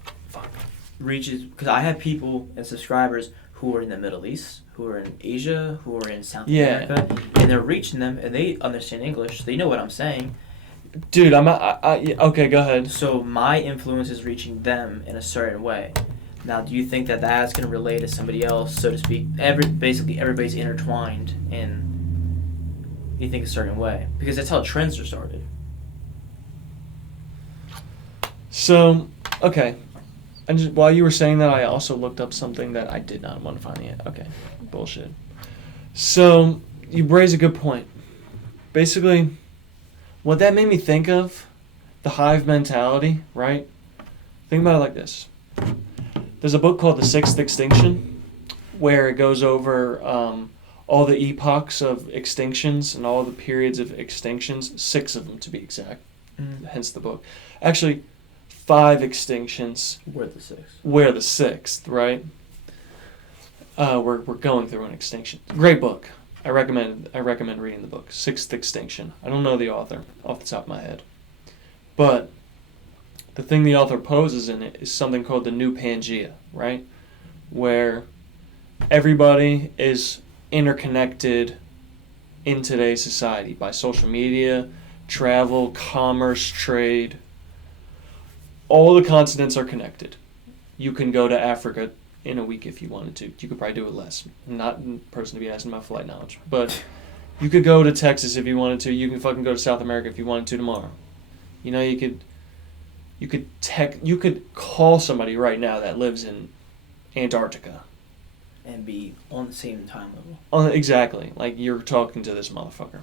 reaches, because I have people and subscribers who are in the Middle East, who are in Asia, who are in South America, and they're reaching them, and they understand English, they know what I'm saying. Dude, okay, go ahead. So my influence is reaching them in a certain way. Now, do you think that that's going to relate to somebody else, so to speak? Basically, everybody's intertwined in, you think, a certain way? Because that's how trends are started. So, okay. And while you were saying that, I also looked up something that I did not want to find yet. Okay, bullshit. So, you raise a good point. Basically, what that made me think of, the hive mentality, right? Think about it like this. There's a book called The Sixth Extinction, where it goes over all the epochs of extinctions and all the periods of extinctions, 6 of them to be exact, hence the book. Actually, 5 extinctions. We're the sixth, right? We're going through an extinction. Great book. I recommend reading the book. Sixth Extinction. I don't know the author off the top of my head. But the thing the author poses in it is something called the New Pangea, right? Where everybody is interconnected in today's society by social media, travel, commerce, trade. All the continents are connected. You can go to Africa in a week if you wanted to. You could probably do it less. Not a person to be asking about flight knowledge. But you could go to Texas if you wanted to. You can fucking go to South America if you wanted to tomorrow. You know, you could call somebody right now that lives in Antarctica. And be on the same time level. Exactly. Like you're talking to this motherfucker.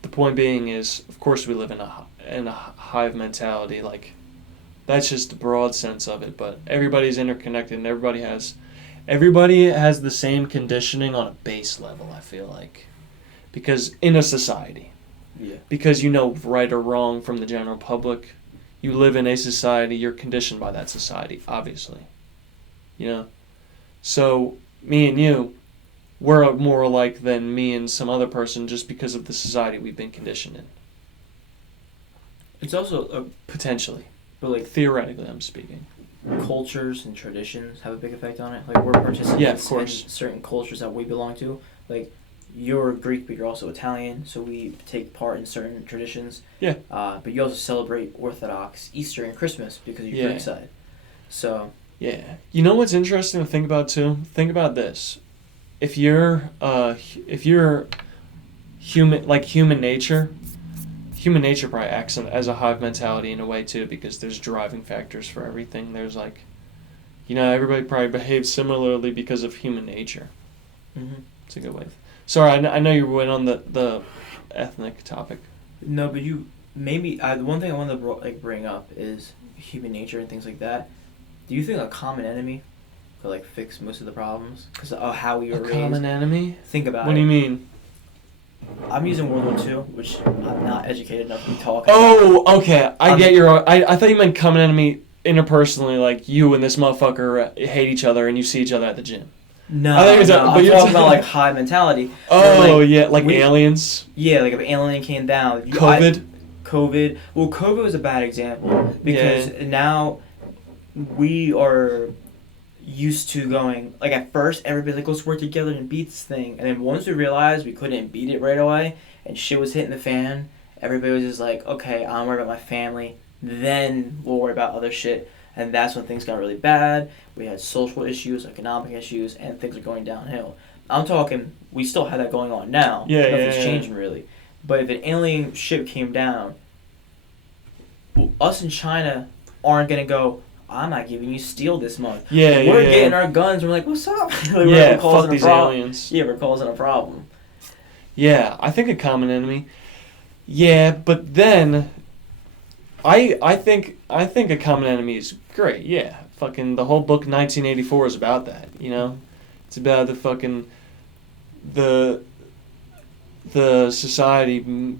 The point being is, of course, we live in a hive mentality. Like, that's just the broad sense of it. But everybody's interconnected, and everybody has the same conditioning on a base level. I feel like, because in a society, because you know right or wrong from the general public, you live in a society. You're conditioned by that society, obviously. You know, so me and you. We're more alike than me and some other person just because of the society we've been conditioned in. It's also potentially, but like theoretically, I'm speaking. Cultures and traditions have a big effect on it. Like we're participants in certain cultures that we belong to. Like you're Greek, but you're also Italian, so we take part in certain traditions. Yeah. But you also celebrate Orthodox Easter and Christmas because of your Greek side. So Yeah. You know what's interesting to think about too? Think about this. If you're human nature probably acts as a hive mentality in a way too, because there's driving factors for everything. There's like, everybody probably behaves similarly because of human nature. Mm-hmm. It's a good way. Sorry, I know you went on the ethnic topic. No, but the one thing I wanted to bring up is human nature and things like that. Do you think a common enemy could fix most of the problems because of how we were raised? A common enemy? Think about it. What do you mean? I'm using World War II, which I'm not educated enough to be talking about. Okay. I thought you meant common enemy interpersonally, like you and this motherfucker hate each other and you see each other at the gym. No, I'm talking about hive mentality. Oh, aliens? Yeah, if an alien came down. COVID? Well, COVID was a bad example because now we are used to going, at first everybody let's work together and beat this thing, and then once we realized we couldn't beat it right away and shit was hitting the fan, everybody was just like, okay, I'm worried about my family, then we'll worry about other shit. And that's when things got really bad. We had social issues, economic issues, and things are going downhill. I'm talking, we still have that going on now. Nothing's changing really. But if an alien ship came down, us in China aren't going to go, I'm not giving you steel this month. We're getting our guns. We're like, what's up? We're fuck these aliens. Yeah, we're causing a problem. Yeah, I think a common enemy. Yeah, but then I think a common enemy is great. Yeah, fucking the whole book 1984 is about that. It's about the fucking the society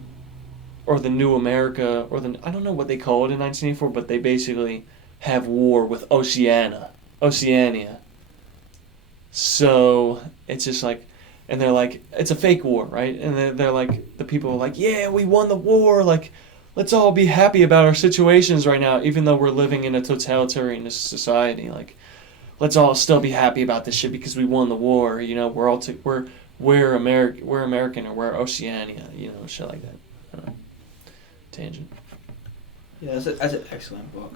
or the new America or I don't know what they call it in 1984, but they basically have war with Oceania. So it's just and they're like, it's a fake war, right? And they're like, the people are like, yeah, we won the war. Let's all be happy about our situations right now, even though we're living in a totalitarian society. Let's all still be happy about this shit because we won the war. We're American or we're Oceania. Shit like that. I don't know. Tangent. Yeah, that's an excellent book.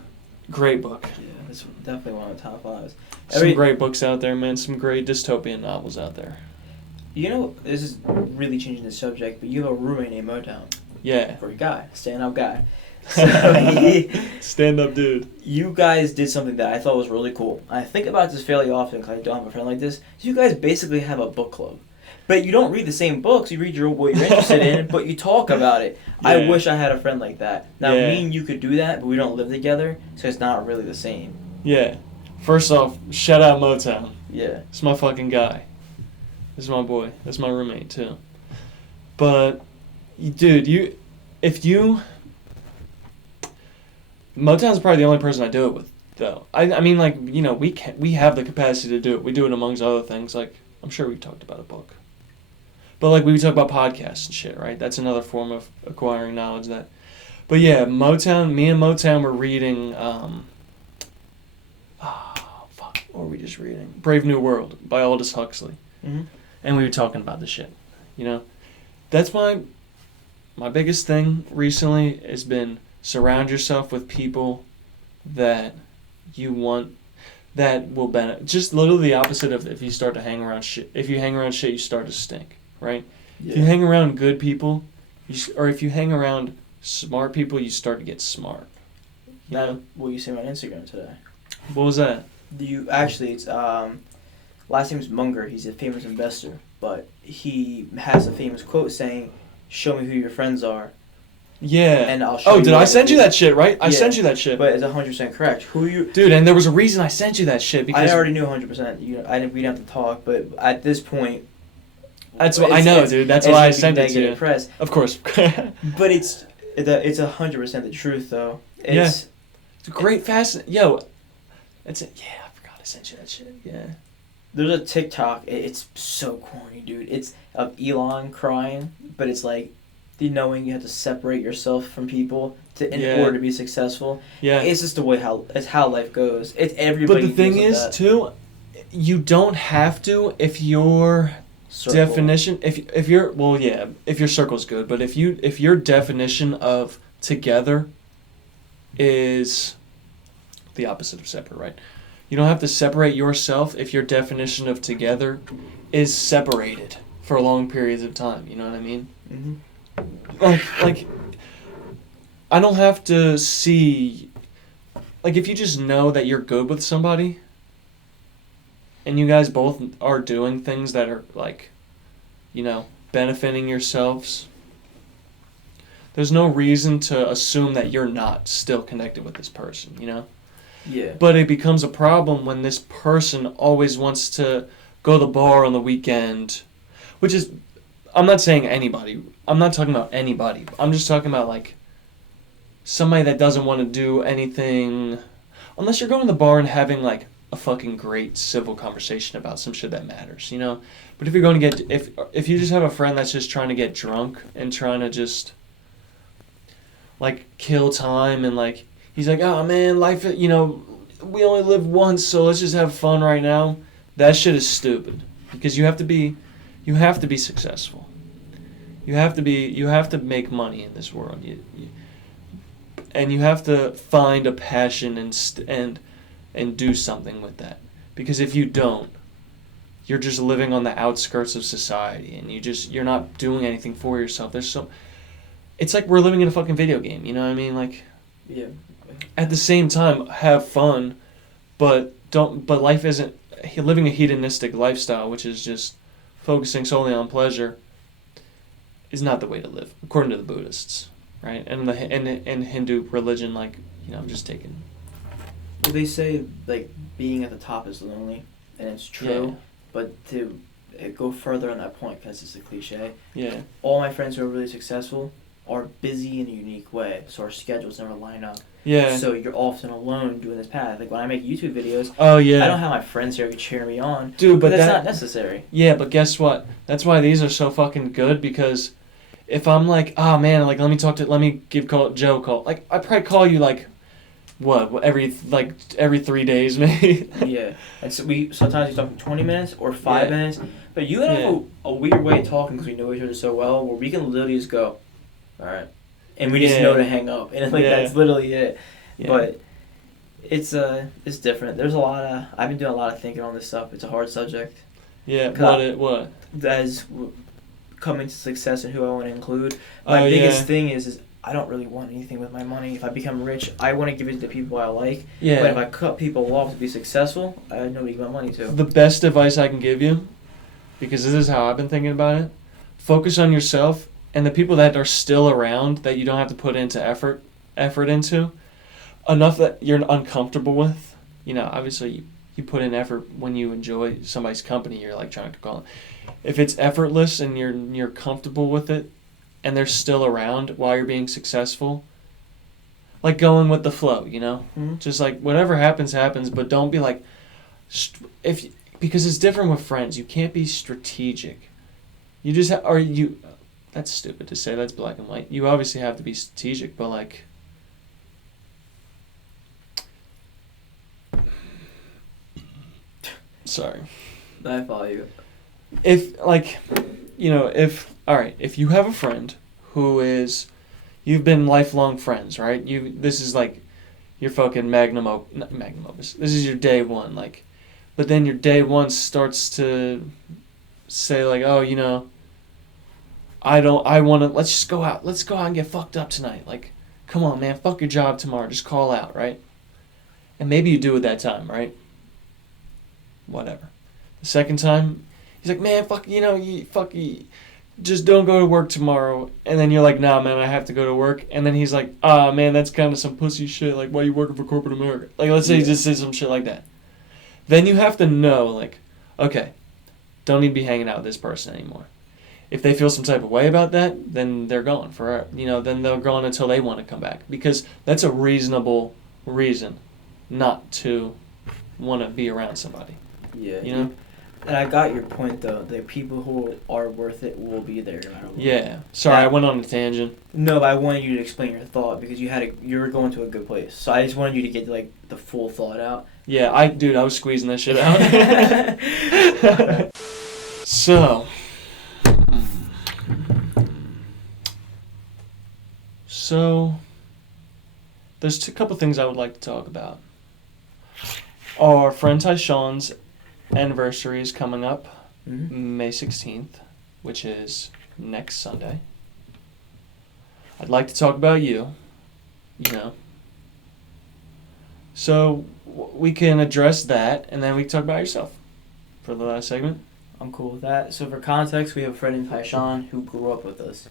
Great book. Yeah, that's definitely one of the top 5s. Some great books out there, man. Some great dystopian novels out there. This is really changing the subject, but you have a roommate named Motown. Yeah. Great guy. Stand-up guy. So stand-up dude. You guys did something that I thought was really cool. I think about this fairly often because I don't have a friend like this. So you guys basically have a book club. But you don't read the same books. You read what you're interested in, but you talk about it. Yeah. I wish I had a friend like that. Now, me and you could do that, but we don't live together, so it's not really the same. Yeah. First off, shout out Motown. Yeah. It's my fucking guy. This is my boy. That's my roommate, too. But, dude, Motown's probably the only person I do it with, though. I mean, we have the capacity to do it. We do it amongst other things. I'm sure we've talked about a book. But, we talk about podcasts and shit, right? That's another form of acquiring knowledge that... But, yeah, me and Motown were reading... What were we just reading? Brave New World by Aldous Huxley. Mm-hmm. And we were talking about this shit. That's my biggest thing recently has been surround yourself with people that you want, that will benefit. Just literally the opposite of if you start to hang around shit. If you hang around shit, you start to stink, right? Yeah. If you hang around good people, or if you hang around smart people, you start to get smart. What you say on Instagram today? What was that? It's last name's Munger. He's a famous investor, but he has a famous quote saying, "Show me who your friends are." Yeah. And I'll show you. Did I send you that shit, right? I sent you that shit. But it's 100% correct. Who you... Dude, and there was a reason I sent you that shit because... I already knew 100%. We didn't have to talk, but at this point... That's what I know, dude. That's why I sent it to you. Press. Of course. But it's 100% the truth, though. It's a great, Yeah, I forgot I sent you that shit. Yeah. There's a TikTok. It's so corny, dude. It's of Elon crying, but it's the knowing you have to separate yourself from people in order to be successful. Yeah. It's just the way it's how life goes. It's everybody. But the thing is, too, you don't have to if your definition if your circle's good, but if your definition of together is the opposite of separate, right? You don't have to separate yourself if your definition of together is separated for long periods of time. You know what I mean? Like, I don't have to see... Like, if you just know that you're good with somebody, and you guys both are doing things that are, like, you know, benefiting yourselves, there's no reason to assume that you're not still connected with this person, you know? Yeah. But it becomes a problem when this person always wants to go to the bar on the weekend, which is... I'm not saying anybody. I'm not talking about anybody. I'm just talking about, like, somebody that doesn't want to do anything, unless you're going to the bar and having, like, a fucking great civil conversation about some shit that matters, you know? But if you're going to get, if you just have a friend that's just trying to get drunk and trying to just, like, kill time and, like, he's like, oh, man, life, you know, we only live once, so let's just have fun right now. That shit is stupid. Because you have to be successful. You have to make money in this world. And you have to find a passion and do something with that. Because if you don't, you're just living on the outskirts of society, and you're not doing anything for yourself. It's like we're living in a fucking video game, you know what I mean? Like, yeah. At the same time, have fun, but life isn't living a hedonistic lifestyle, which is just focusing solely on pleasure, is not the way to live, according to the Buddhists, right? And in Hindu religion, like, you know, I'm just taking... Well, they say, like, being at the top is lonely, and it's true, Yeah. But to go further on that point, because it's a cliche, Yeah. all my friends who are really successful are busy in a unique way, so our schedules never line up. Yeah. So you're often alone doing this path. Like, when I make YouTube videos, Oh, yeah. I don't have my friends here to cheer me on. Dude, but that's not necessary. Yeah, but guess what? That's why these are so fucking good, because if I'm like, oh, man, like, let me give Joe a call. Like, I probably call you, like, every 3 days, maybe? Yeah. And so sometimes we talk for 20 minutes or 5 Yeah. minutes. But you and I have a weird way of talking because we know each other so well, where we can literally just go, all right. And we just know to hang up. And that's literally it. Yeah. But it's different. There's I've been doing a lot of thinking on this stuff. It's a hard subject. Yeah, what? As coming to success and who I want to include. My biggest thing is I don't really want anything with my money. If I become rich, I want to give it to people I like. Yeah. But if I cut people off to be successful, I have nobody to give my money to. The best advice I can give you, because this is how I've been thinking about it, focus on yourself and the people that are still around that you don't have to put into effort into, enough that you're uncomfortable with. You know, obviously you put in effort when you enjoy somebody's company. You're like trying to call it. If it's effortless and you're comfortable with it, and they're still around while you're being successful, like going with the flow, you know? Mm-hmm. Just like whatever happens, but don't be like, because it's different with friends. You can't be strategic. You just that's stupid to say, that's black and white. You obviously have to be strategic, but like, sorry. I follow you. If you have a friend you've been lifelong friends, right? This is like your fucking magnum opus. This is your day one, like, but then your day one starts to say like, oh, you know, let's just go out. Let's go out and get fucked up tonight. Like, come on, man, fuck your job tomorrow. Just call out, right? And maybe you do at that time, right? Whatever. The second time, he's like, man, just don't go to work tomorrow. And then you're like, nah, man, I have to go to work. And then he's like, man, that's kind of some pussy shit. Like, why are you working for corporate America? Like, let's say he just said some shit like that. Then you have to know, like, okay, don't need to be hanging out with this person anymore. If they feel some type of way about that, then they're gone forever. You know, then they're gone until they want to come back. Because that's a reasonable reason not to want to be around somebody. Yeah. You know? And I got your point, though. The people who are worth it will be there no matter what. Yeah. Sorry, I went on a tangent. No, but I wanted you to explain your thought because you were going to a good place. So I just wanted you to get, like, the full thought out. Yeah, I was squeezing that shit out. So, there's a couple things I would like to talk about. Our friend Tyshawn's anniversary is coming up Mm-hmm. May 16th, which is next Sunday. I'd like to talk about you, you know. So we can address that, and then we can talk about yourself for the last segment. I'm cool with that. So for context, we have a friend named Tyshawn who grew up with us.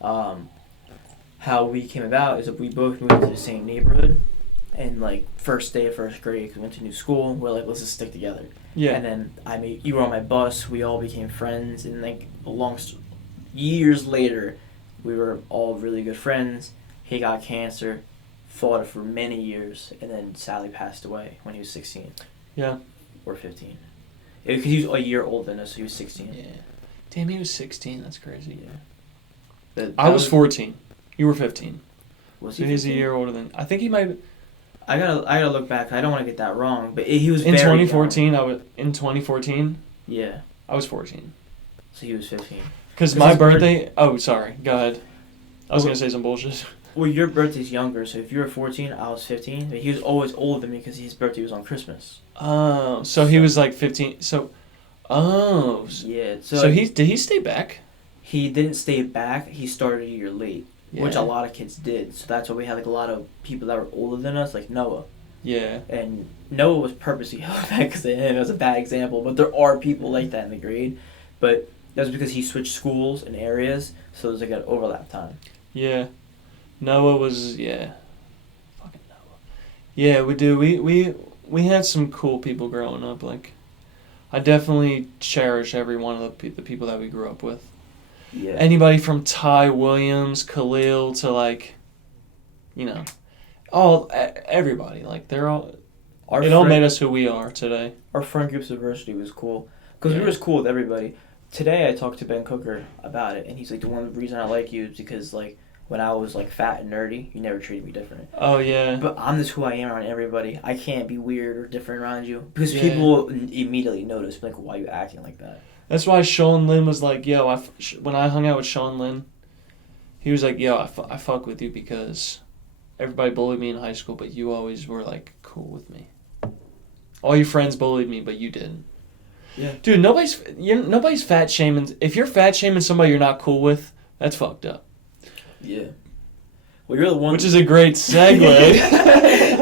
How we came about is that we both moved to the same neighborhood, and like first day of first grade, 'cause we went to new school. We're like, let's just stick together. Yeah. And then you were on my bus. We all became friends, and like years later, we were all really good friends. He got cancer, fought it for many years, and then sadly passed away when he was 16. Yeah. Or 15. Because he was a year older than us, so he was 16. Yeah. Damn, he was 16. That's crazy. Yeah. But I was 14. You were 15. Was So he? he's a 15? year older than. I think he might. I gotta look back. I don't want to get that wrong, but he was In very 2014, young. in 2014, Yeah. I was 14. So he was 15. Because 'Cause my his birthday. Oh, sorry. Go ahead. I was Well- gonna say some bullshit. Well, your birthday's younger, so if you were 14, I was 15. But he was always older than me because his birthday was on Christmas. Oh, so he was like 15. So, oh, Yeah. so he did he stay back? He didn't stay back. He started a year late, which Yeah. a lot of kids did. So that's why we had like a lot of people that were older than us, like Noah. Yeah. And Noah was purposely held back because of him. It was a bad example, but there are people like that in the grade. But that was because he switched schools and areas, so there's like an overlap time. Yeah. Noah was fucking Noah. Yeah, we do. We had some cool people growing up. Like, I definitely cherish every one of the people that we grew up with. Yeah. Anybody from Ty Williams, Khalil to like, you know, everybody. Like they're all. It all made us who we are today. Our friend group's diversity was cool because we Yeah. were cool with everybody. Today I talked to Ben Cooker about it, and he's like, the one reason I like you is because like when I was like fat and nerdy, you never treated me different. Oh yeah. But I'm just who I am around everybody. I can't be weird or different around you because Yeah. people will immediately notice like, why are you acting like that? That's why Sean Lynn was like, yo, when I hung out with Sean Lynn, he was like, yo, I fuck with you because everybody bullied me in high school, but you always were like cool with me. All your friends bullied me, but you didn't. Yeah. Dude, nobody's fat shaming. If you're fat shaming somebody you're not cool with, that's fucked up. Yeah. Well, you're the one. Which is a great segue.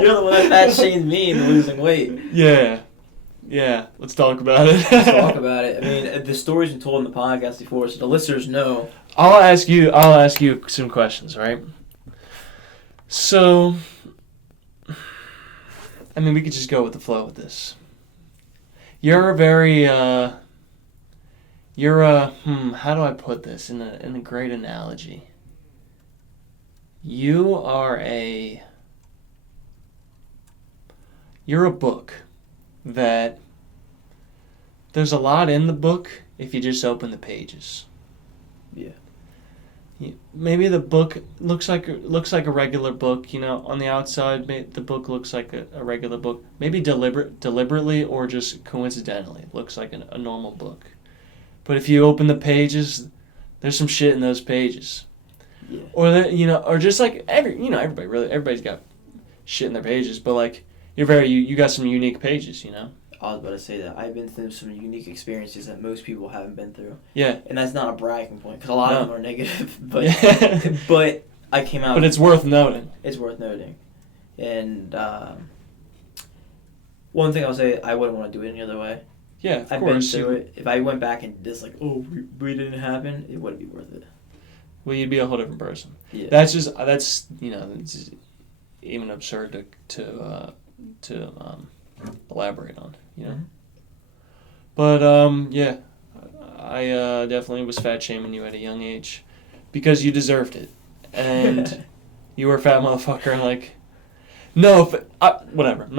You're the one that fat shamed me into losing weight. Yeah. Yeah. Let's talk about it. Let's talk about it. I mean, the story's been told in the podcast before, so the listeners know. I'll ask you some questions, right? So, I mean, we could just go with the flow with this. You're a very, how do I put this in a great analogy? You're a book that there's a lot in the book if you just open the pages. Yeah. Maybe the book looks like a regular book, you know, on the outside. The book looks like a regular book. Maybe deliberately or just coincidentally, it looks like a normal book. But if you open the pages, there's some shit in those pages. Yeah. Or just like everybody's got shit in their pages, but like you got some unique pages, you know. I was about to say that. I've been through some unique experiences that most people haven't been through. Yeah. And that's not a bragging point, because a lot of them are negative. But Yeah. but I came out. But it's worth noting. It's worth noting. And one thing I'll say, I wouldn't want to do it any other way. Yeah, of I've course. been through it. If I went back and just like, oh, we didn't happen, it wouldn't be worth it. Well, you'd be a whole different person. Yeah. That's it's even absurd to elaborate on, you know. Mm-hmm. But yeah, I definitely was fat shaming you at a young age because you deserved it, and you were a fat motherfucker. And like, no, whatever. I'm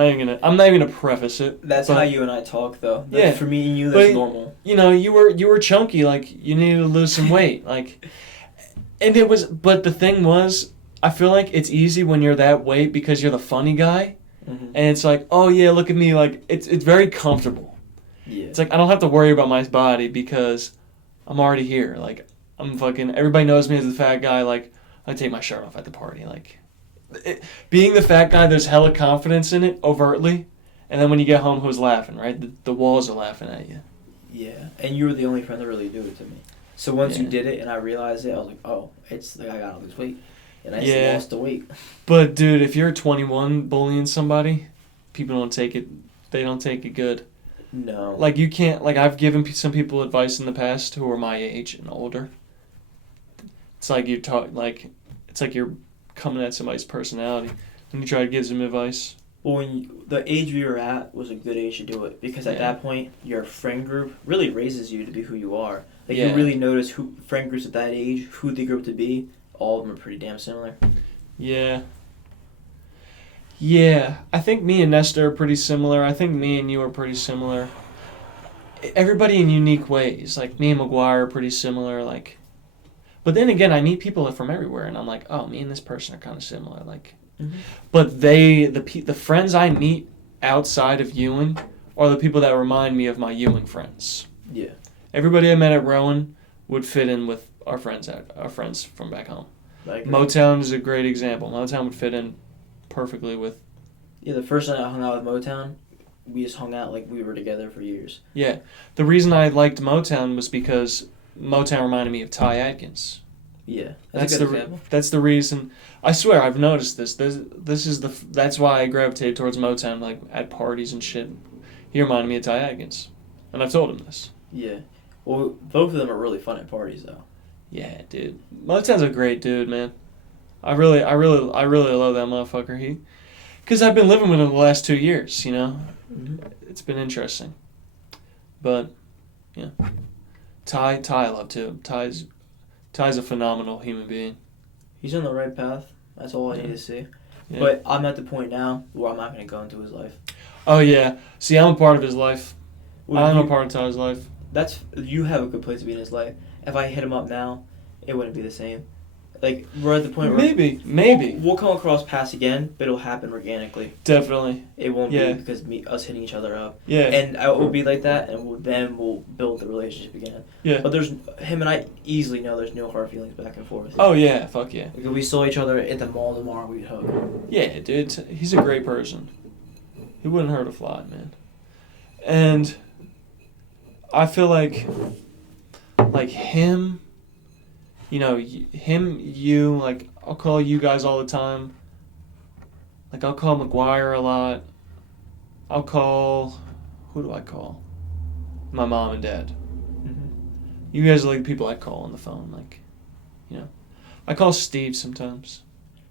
not even gonna preface it. That's how you and I talk, though. Yeah. For me and you, that's But, normal. You know, you were chunky. Like you needed to lose some weight. Like, and it was. But the thing was, I feel like it's easy when you're that weight because you're the funny guy. Mm-hmm. And it's like, oh yeah, look at me. Like it's very comfortable. Yeah. It's like I don't have to worry about my body because I'm already here. Like I'm fucking. Everybody knows me as the fat guy. Like I take my shirt off at the party. Like being the fat guy, there's hella confidence in it overtly, And then when you get home, who's laughing, right? The walls are laughing at you. Yeah, and you were the only friend that really do it to me. So once you Yeah. did it and I realized it, I was like, oh, it's like I gotta lose weight. And I Yeah. lost the weight. But, dude, if you're 21 bullying somebody, people don't take it, they don't take it good. No. Like, you can't, like, I've given some people advice in the past who are my age and older. It's like it's like you're coming at somebody's personality when you try to give them advice. Well, the age we were at was a good age to do it because at that point, your friend group really raises you to be who you are. Like, you really notice who friend groups at that age, who they grew up to be. All of them are pretty damn similar. Yeah. Yeah. I think me and Nestor are pretty similar. I think me and you are pretty similar. Everybody in unique ways. Like, me and McGuire are pretty similar. Like, but then again, I meet people from everywhere, and I'm like, oh, me and this person are kind of similar. Like, but the friends I meet outside of Ewing are the people that remind me of my Ewing friends. Yeah. Everybody I met at Rowan would fit in with our friends from back home. Motown is a great example. Motown would fit in perfectly with. Yeah, the first night I hung out with Motown, we just hung out like we were together for years. Yeah, the reason I liked Motown was because Motown reminded me of Ty Adkins. Yeah, that's a good example. That's the reason. I swear, I've noticed this. That's why I gravitated towards Motown, like at parties and shit. He reminded me of Ty Adkins, and I've told him this. Yeah, well, both of them are really fun at parties, though. Yeah, dude, Motown's a great dude, man. I really love that motherfucker. Because I've been living with him the last 2 years. You know, It's been interesting. But yeah, Ty I love too. Ty's a phenomenal human being. He's on the right path. That's all I need to see. Yeah. But I'm at the point now where I'm not going to go into his life. Oh, yeah. See, I'm a part of his life. I'm a part of Ty's life. You have a good place to be in his life. If I hit him up now, it wouldn't be the same. Like, we're at the point where... Maybe. We'll come across paths again, but it'll happen organically. Definitely. It won't be because us hitting each other up. Yeah. And it will be like that, and then we'll build the relationship again. Yeah. But him and I easily know there's no hard feelings back and forth. Oh, yeah. Fuck yeah. Like, if we saw each other at the mall tomorrow, we'd hug. Yeah, dude. He's a great person. He wouldn't hurt a fly, man. And I feel like him... You know, you, like, I'll call you guys all the time. Like, I'll call McGuire a lot. Who do I call? My mom and dad. Mm-hmm. You guys are like the people I call on the phone, like, you know. I call Steve sometimes.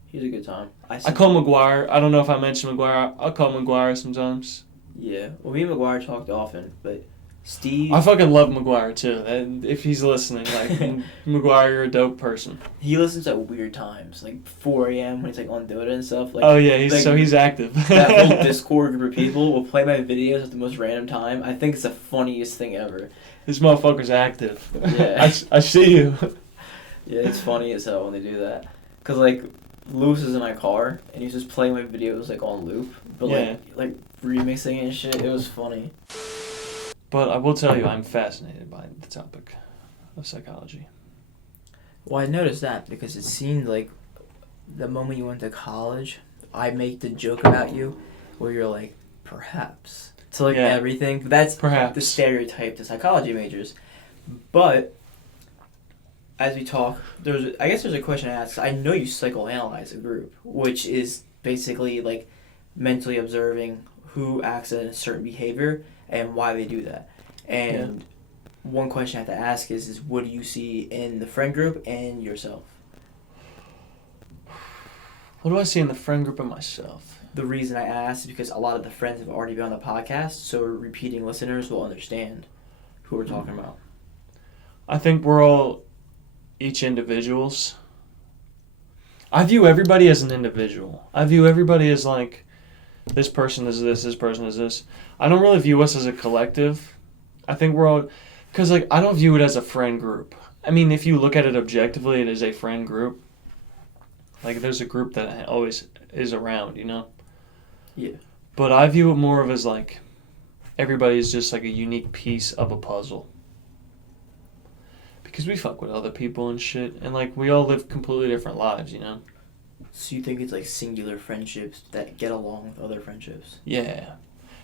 He's a good time. I call McGuire. I don't know if I mentioned McGuire. I'll call McGuire sometimes. Yeah. Well, me and McGuire talked often, but... Steve... I fucking love McGuire, too. And if he's listening, like, McGuire, you're a dope person. He listens at weird times, like 4 a.m. when he's, like, on Dota and stuff. Like, oh, yeah, he's active. That whole Discord group of people will play my videos at the most random time. I think it's the funniest thing ever. This motherfucker's active. Yeah. I see you. Yeah, it's funny as hell when they do that. Because, like, Lewis is in my car, and he's just playing my videos, like, on loop. But, like remixing and shit. It was funny. But I will tell you, I'm fascinated by the topic of psychology. Well, I noticed that because it seemed like the moment you went to college, I make the joke about you where you're like, perhaps. To like everything. But that's the stereotype to psychology majors. But as we talk, I guess there's a question I ask. I know you psychoanalyze a group, which is basically like mentally observing who acts in a certain behavior and why they do that. And one question I have to ask is what do you see in the friend group and yourself? What do I see in the friend group and myself? The reason I ask is because a lot of the friends have already been on the podcast, so repeating listeners will understand who we're talking about. I think we're all each individuals. I view everybody as an individual. I view everybody as like, this person is this person is this. I don't really view us as a collective. I think we're all... Because, like, I don't view it as a friend group. I mean, if you look at it objectively, it is a friend group. Like, there's a group that always is around, you know? Yeah. But I view it more of as, like, everybody is just, like, a unique piece of a puzzle. Because we fuck with other people and shit. And, like, we all live completely different lives, you know? So you think it's, like, singular friendships that get along with other friendships? Yeah.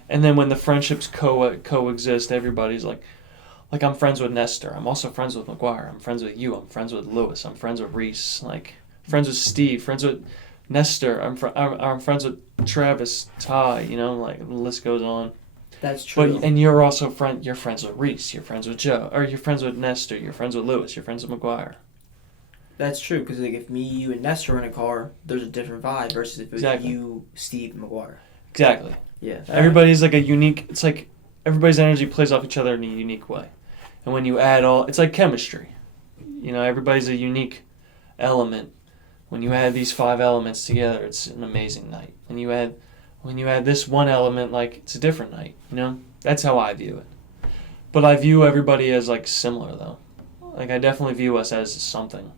And then when the friendships coexist, everybody's like I'm friends with Nestor. I'm also friends with McGuire. I'm friends with you. I'm friends with Lewis. I'm friends with Reese. Like, friends with Steve. Friends with Nestor. I'm friends with Travis, Ty. You know, like the list goes on. That's true. And you're also You're friends with Reese. You're friends with Joe. Or you're friends with Nestor. You're friends with Lewis. You're friends with McGuire. That's true, because like if me, you, and Nestor are in a car, there's a different vibe versus if it was you, Steve, and McGuire. Exactly. Yeah. Everybody's like a unique. It's like everybody's energy plays off each other in a unique way, and when you add it's like chemistry. You know, everybody's a unique element. When you add these 5 elements together, it's an amazing night. When you add this one element, like, it's a different night. You know, that's how I view it. But I view everybody as like similar, though. Like, I definitely view us as something.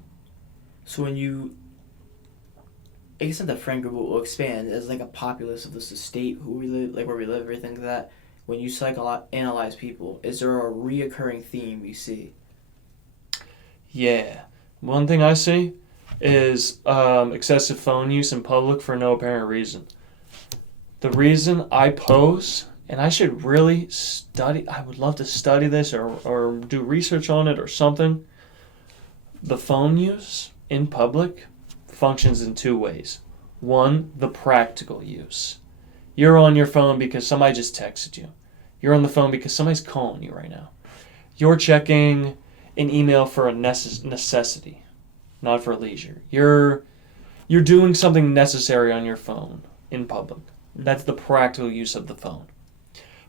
So when you, I guess not the friend group will expand as like a populace of this estate who we live, like where we live, everything like that. When you analyze people, is there a reoccurring theme you see? Yeah. One thing I see is excessive phone use in public for no apparent reason. The reason I pose, and I should really I would love to study this or do research on it or something. The phone use in public functions in 2 ways. One, the practical use. You're on your phone because somebody just texted you. You're on the phone because somebody's calling you right now. You're checking an email for a necessity, not for leisure. You're doing something necessary on your phone in public. That's the practical use of the phone.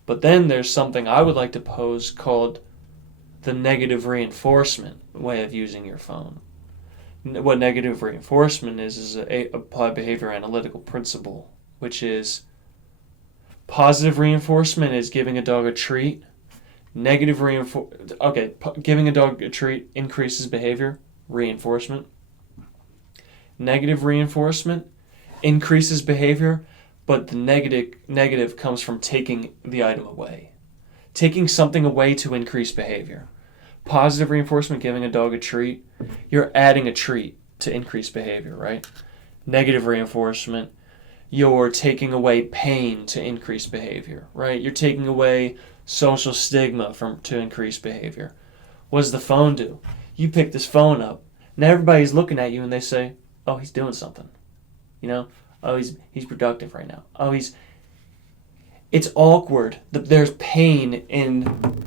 But then there's something I would like to pose called the negative reinforcement way of using your phone. What negative reinforcement is a applied behavior analytical principle, which is positive reinforcement is giving a dog a treat. Giving a dog a treat increases behavior, reinforcement. Negative reinforcement increases behavior, but the negative comes from taking the item away. Taking something away to increase behavior. Positive reinforcement, giving a dog a treat, you're adding a treat to increase behavior, right? Negative reinforcement, you're taking away pain to increase behavior, right? You're taking away social stigma to increase behavior. What does the phone do? You pick this phone up, and everybody's looking at you and they say, oh, he's doing something. You know? Oh, he's productive right now. Oh, it's awkward. There's pain in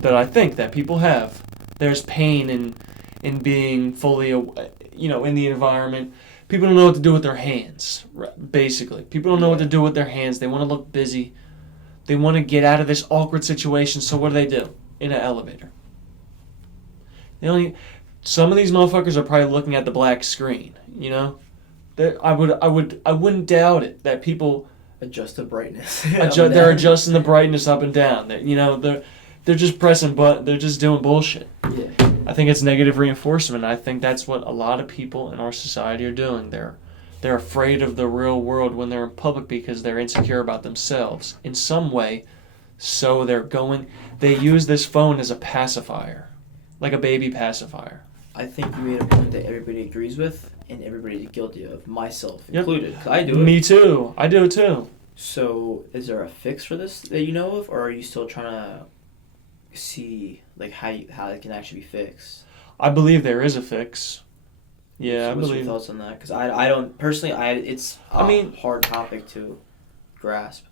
that I think that people have. There's pain in being fully, in the environment. People don't know what to do with their hands, basically. People don't know what to do with their hands. They want to look busy. They want to get out of this awkward situation, so what do? In an elevator. Some of these motherfuckers are probably looking at the black screen, you know? I wouldn't doubt it that people adjust the brightness. They're adjusting the brightness up and down. They're just pressing buttons. They're just doing bullshit. Yeah. I think it's negative reinforcement. I think that's what a lot of people in our society are doing. They're afraid of the real world when they're in public because they're insecure about themselves in some way. So they use this phone as a pacifier, like a baby pacifier. I think you made a point that everybody agrees with and everybody's guilty of, myself included. 'Cause I do it. Me too. I do it too. So, is there a fix for this that you know of, or are you still trying to see like how it can actually be fixed? I believe there is a fix. Yeah, so I what's believe. your thoughts on that? Because I don't personally. It's a hard topic to grasp.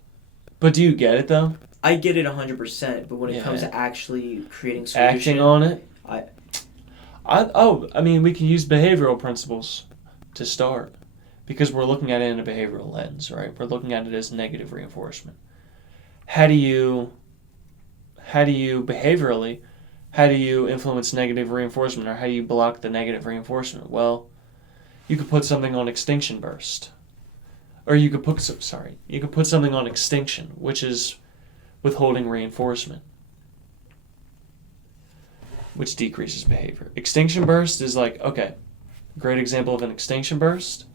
But do you get it though? I get it 100%, but when it comes to actually creating solution, acting on it, we can use behavioral principles to start because we're looking at it in a behavioral lens, right? We're looking at it as negative reinforcement. How do you behaviorally, how do you influence negative reinforcement, or how do you block the negative reinforcement? Well, you could put something on Extinction Burst, or you could put something on Extinction, which is withholding reinforcement, which decreases behavior. Extinction Burst is like, okay, great example of an Extinction Burst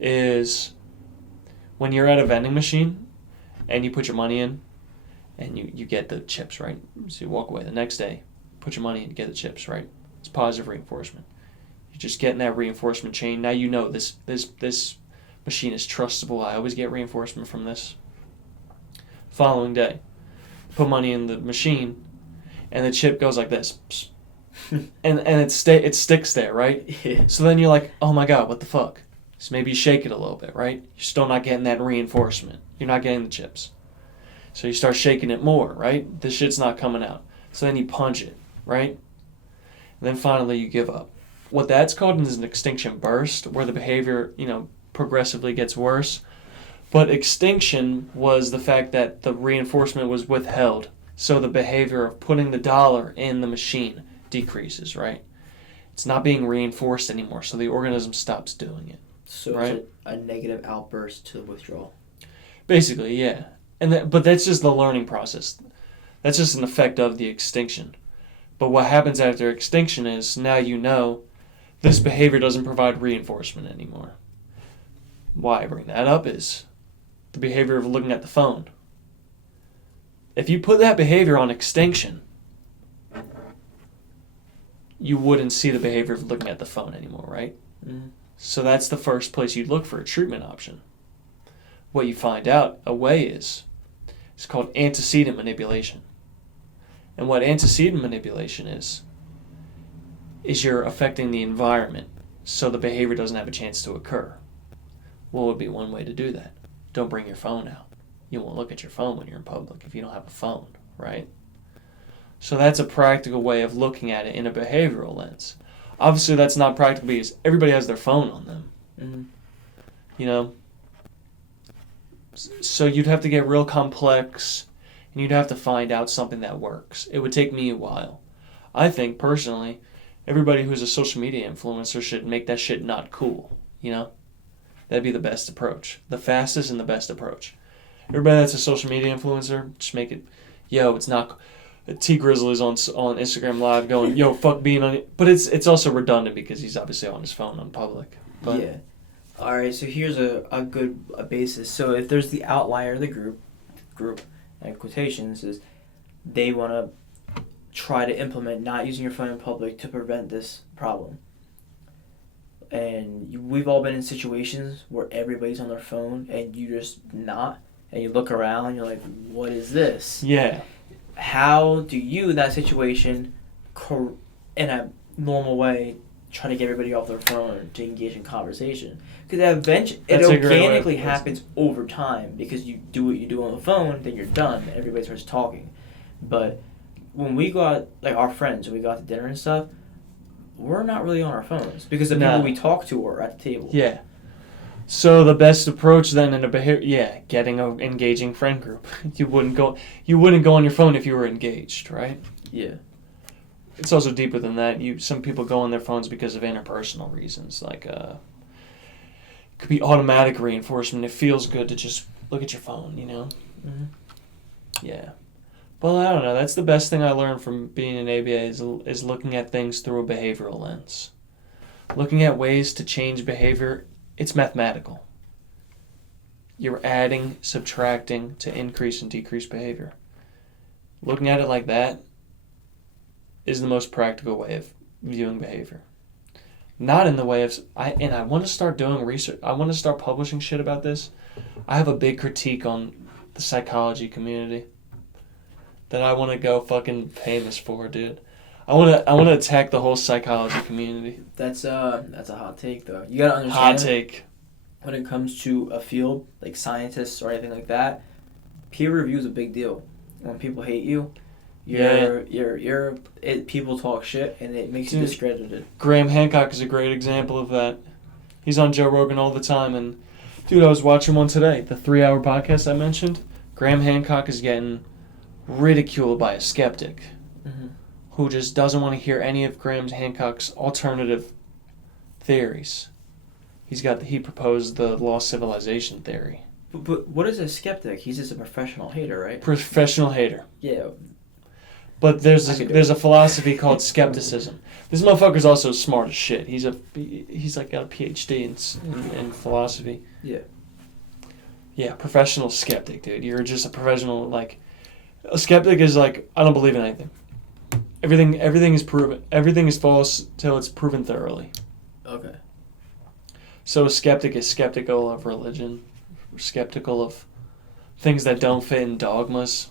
is when you're at a vending machine and you put your money in and you get the chips, right? So you walk away the next day, put your money in, get the chips, right? It's positive reinforcement. You're just getting that reinforcement chain. Now you know this machine is trustable. I always get reinforcement from this. Following day, put money in the machine, and the chip goes like this, and it sticks there, right? Yeah. So then you're like, oh my god, what the fuck? So maybe you shake it a little bit, right? You're still not getting that reinforcement. You're not getting the chips. So you start shaking it more, right? The shit's not coming out. So then you punch it, right? And then finally you give up. What that's called is an extinction burst, where the behavior, progressively gets worse. But extinction was the fact that the reinforcement was withheld. So the behavior of putting the dollar in the machine decreases, right? It's not being reinforced anymore, so the organism stops doing it. So right? It's a negative outburst to the withdrawal. Basically, yeah. But that's just the learning process. That's just an effect of the extinction. But what happens after extinction is now you know this behavior doesn't provide reinforcement anymore. Why I bring that up is the behavior of looking at the phone. If you put that behavior on extinction, you wouldn't see the behavior of looking at the phone anymore, right? Mm-hmm. So that's the first place you'd look for a treatment option. What you find out a way is it's called antecedent manipulation. And what antecedent manipulation is you're affecting the environment so the behavior doesn't have a chance to occur. What would be one way to do that? Don't bring your phone out. You won't look at your phone when you're in public if you don't have a phone, right? So that's a practical way of looking at it in a behavioral lens. Obviously, that's not practical because everybody has their phone on them. Mm-hmm. So you'd have to get real complex, and you'd have to find out something that works. It would take me a while. I think, personally, everybody who's a social media influencer should make that shit not cool, That'd be the best approach. The fastest and the best approach. Everybody that's a social media influencer, just make it, it's not... T Grizzly's on Instagram Live going, fuck being on it. But it's also redundant because he's obviously on his phone on public. But, yeah. All right, so here's a good basis. So if there's the outlier of the group, and quotations, is they want to try to implement not using your phone in public to prevent this problem. And we've all been in situations where everybody's on their phone and you just not, and you look around and you're like, what is this? Yeah. How do you, in that situation, in a normal way, try to get everybody off their phone to engage in conversation? Because eventually, it organically happens over time because you do what you do on the phone, then you're done, and everybody starts talking. But when we go out, like our friends, when we go out to dinner and stuff, we're not really on our phones because the people we talk to are at the table. Yeah. So the best approach then in a behavior, getting an engaging friend group. You wouldn't go on your phone if you were engaged, right? Yeah. It's also deeper than that. Some people go on their phones because of interpersonal reasons, like it could be automatic reinforcement. It feels good to just look at your phone, Mm-hmm. Yeah. Well, I don't know. That's the best thing I learned from being in ABA is looking at things through a behavioral lens. Looking at ways to change behavior, it's mathematical. You're adding, subtracting to increase and decrease behavior. Looking at it like that is the most practical way of viewing behavior. Not in the way of... I want to start doing research. I want to start publishing shit about this. I have a big critique on the psychology community that I want to go fucking famous for, dude. I want to attack the whole psychology community. That's a hot take, though. You gotta understand. Hot take. When it comes to a field like scientists or anything like that, peer review is a big deal. When people hate you, people talk shit and it makes you discredited. Graham Hancock is a great example of that. He's on Joe Rogan all the time, and dude, I was watching one today, the 3-hour podcast I mentioned. Graham Hancock is getting ridiculed by a skeptic. Mm-hmm. Who just doesn't want to hear any of Graham Hancock's alternative theories. He proposed the lost civilization theory. But what is a skeptic? He's just a professional hater, right? Professional hater. Yeah. But there's a philosophy called skepticism. This motherfucker's also smart as shit. He's like got a PhD in philosophy. Yeah. Yeah, professional skeptic, dude. You're just a professional, like... A skeptic is like, I don't believe in anything. Everything is proven. Everything is false till it's proven thoroughly. Okay. So a skeptic is skeptical of religion, skeptical of things that don't fit in dogmas.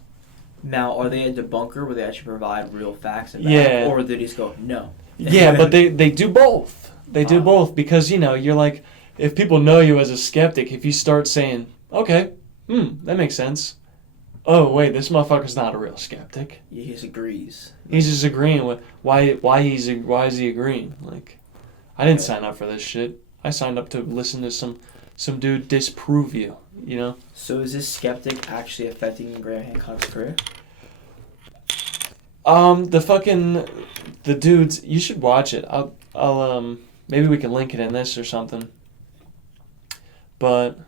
Now, are they a debunker where they actually provide real facts and Yeah. or do they just go, no? Yeah, but they do both. They do both because, you're like, if people know you as a skeptic, if you start saying, okay, that makes sense. Oh, wait, this motherfucker's not a real skeptic. Yeah, he just agrees. He's just agreeing with why is he agreeing? Like, I didn't sign up for this shit. I signed up to listen to some dude disprove you, So is this skeptic actually affecting Graham Hancock's career? The dudes, you should watch it. I'll maybe we can link it in this or something. But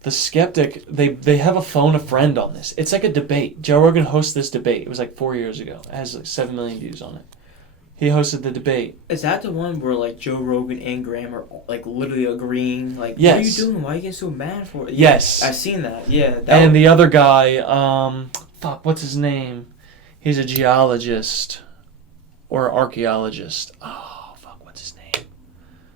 the skeptic, they have a phone a friend on this. It's like a debate. Joe Rogan hosts this debate. It was like 4 years ago. It has like 7 million views on it. He hosted the debate. Is that the one where like Joe Rogan and Graham are like literally agreeing? Like, yes. What are you doing? Why are you getting so mad for it? Yes. I've seen that. Yeah. And the other guy, what's his name? He's a geologist or archaeologist. Oh, what's his name?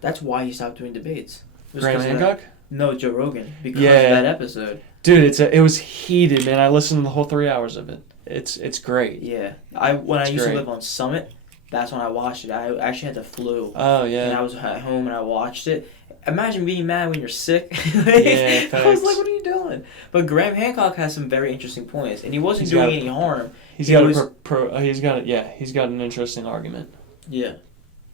That's why he stopped doing debates. Graham Hancock? No, Joe Rogan. Because of that episode. Dude, it was heated, man. I listened to the whole 3 hours of it. It's great. Yeah. When I used to live on Summit, that's when I watched it. I actually had the flu. Oh, yeah. And I was at home and I watched it. Imagine being mad when you're sick. Yeah, facts. I was like, what are you doing? But Graham Hancock has some very interesting points, and he wasn't doing any harm. He's got an interesting argument. Yeah.